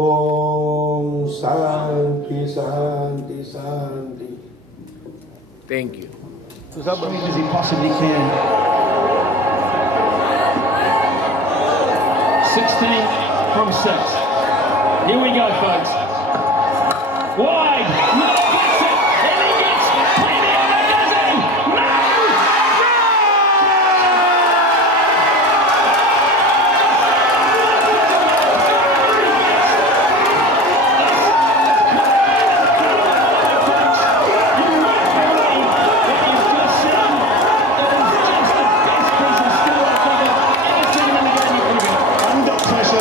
Om Shanti Shanti Shanti. Thank you as he possibly can. 16 from 6. Here we go, folks. Wide. No, gets it. And he gets plenty of it, does he? No!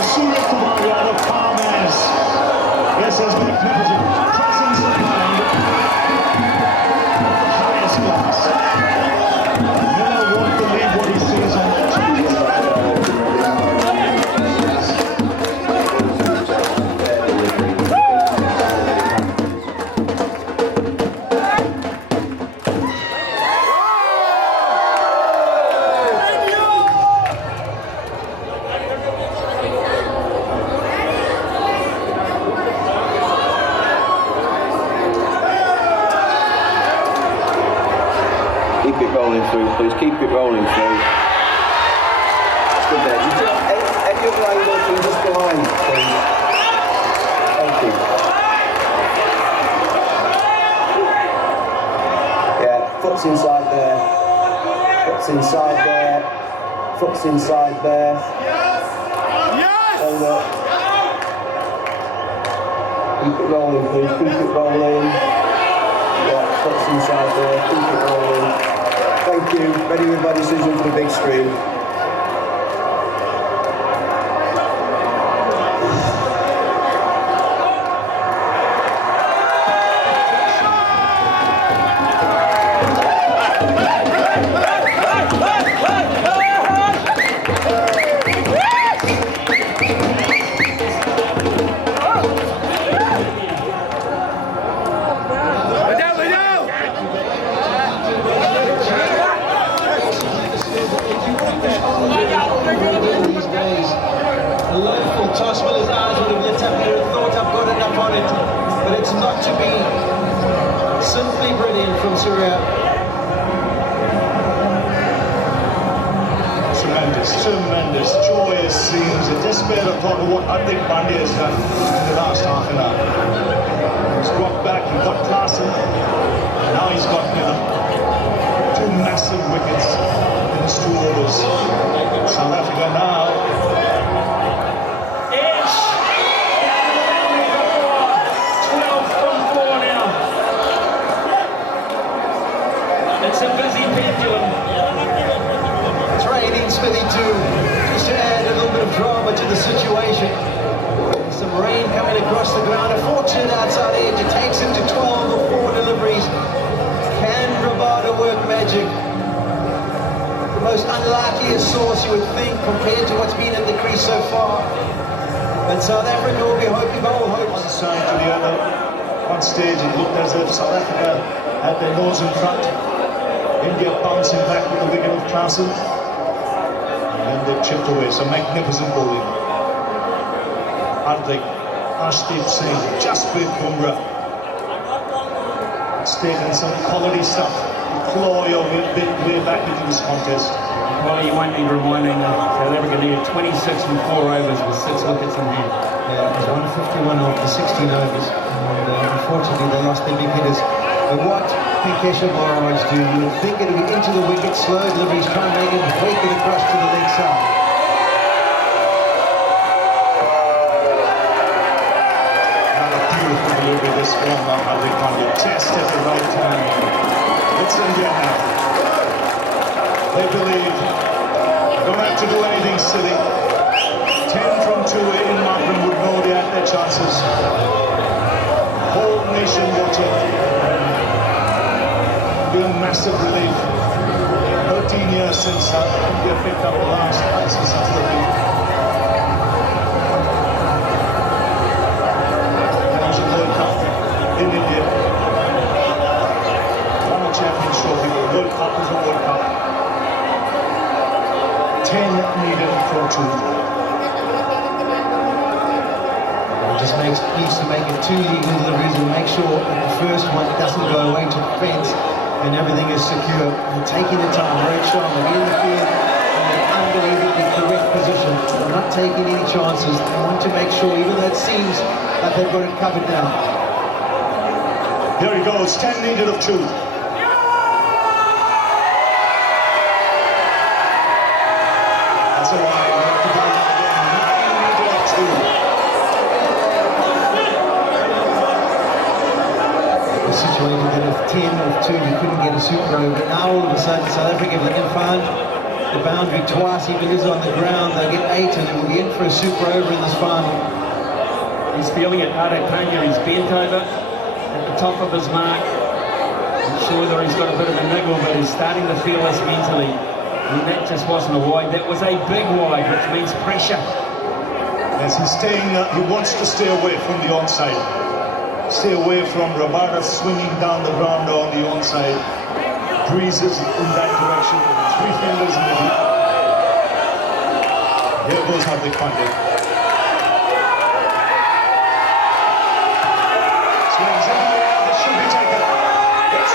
Surya Kumar out of Palmes. This is magnificent. Keep it rolling through, please. Keep it rolling through. Good there. Any other angle from just behind, please? Thank you. Yeah, foot's inside there. Foot's inside there. Foot's inside there. Hold up. Keep it rolling, please. Keep it rolling. Yeah, foot's inside there. Keep it rolling. Thank you. Ready with my decision for the big screen. Tremendous, joyous scenes, a despair of thought of what Hardik Pandya has done in the last half an hour. He's dropped back, he got Klaasen, now he's got two massive wickets in his 2 overs. South Africa now. Edge! 12 from 4 now. It's a busy pendulum. Training Smithy too, just to add a little bit of drama to the situation. Some rain coming across the ground, a fortunate outside edge, it takes him to 12 or 4 deliveries. Can Rabada work magic? The most unlikeliest source you would think compared to what's been at the crease so far. But South Africa will be hoping bowl hopes. One side to the other. One stage it looked as if South Africa had their nose in front. India bouncing back with the wicket of Klaasen. And they chipped away, some magnificent bowling. Hardik, Arshdeep Singh, Jasprit Bumrah. It's taken some quality stuff to claw your way back into this contest. Well, you won't need reminding South Africa needed 26 and 4 overs with 6 wickets in hand. Yeah, it was 151 after 16 overs. And unfortunately, they lost their big hitters. But what Pinkesh Maharaj do, you would think it would be into the wicket, slow deliveries, try and make him wake it across to the leg side. Another beautiful delivery this one by Hardik Pandya. Just at the right time. It's India now. They believe they don't have to do anything silly. 10 from 2 in Markham would know they had their chances. Whole nation watching. Be a massive relief. 13 years since India picked up the last ICC trophy. That was a World Cup in India. Won a Champions Trophy, but World Cup is a World Cup. 10 needed for 2. Just needs to make it 2 legal deliveries and make sure that the first one doesn't go away to the fence and everything is secure. And taking the time, Rohit Sharma in the field in an unbelievably correct position. They're not taking any chances. They want to make sure, even though it seems that they've got it covered now. Here he goes, 10 needed of 2. That's a wide. Situated that if 10 or 2 you couldn't get a super over, but now all of a sudden South Africa, if they can find the boundary twice, even is on the ground, they'll get 8 and they will be in for a super over in this final. He's feeling it, Hardik Pandya. He's bent over at the top of his mark. I'm sure that he's got a bit of a niggle, but he's starting to feel this mentally. And that just wasn't a wide, that was a big wide, which means pressure. As he's staying, he wants to stay away from the onside. Stay away from Rabada swinging down the ground on the onside. Breezes in that direction. 3 fielders in the deep. Here goes Hardik Pandya. Swings in the air, this should be taken. Yes.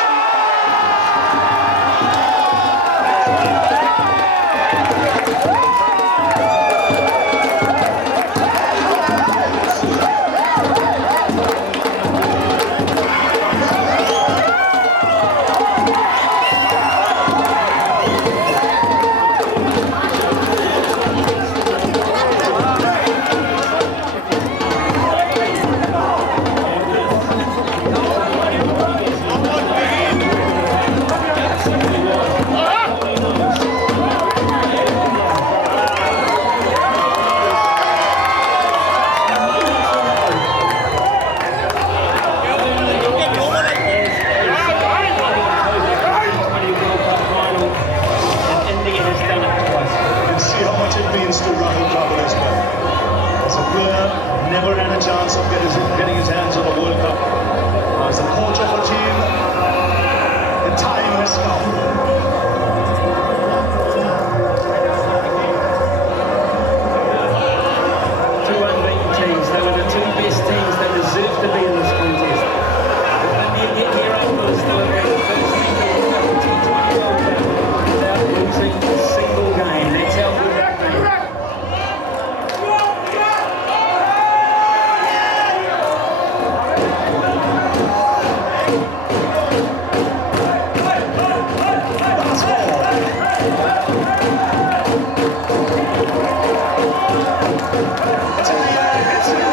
It's in the air, it's in the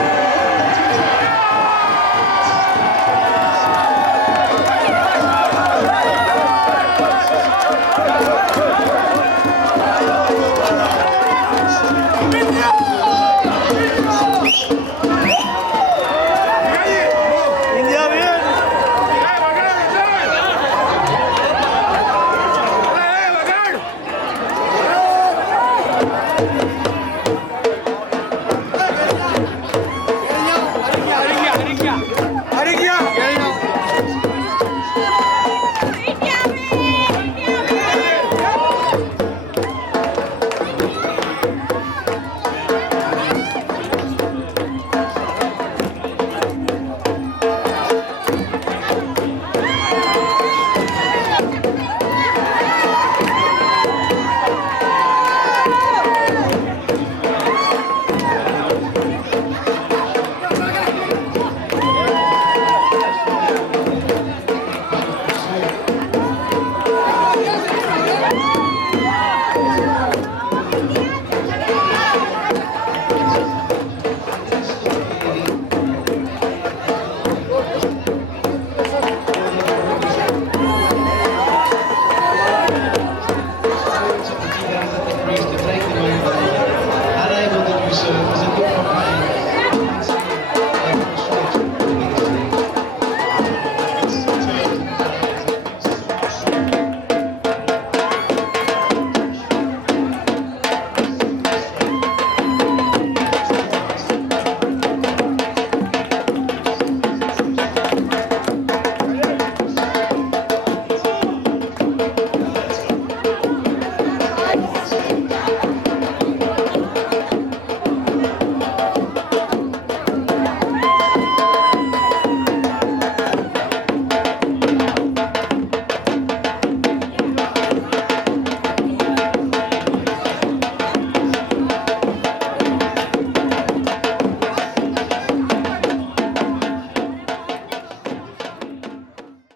air.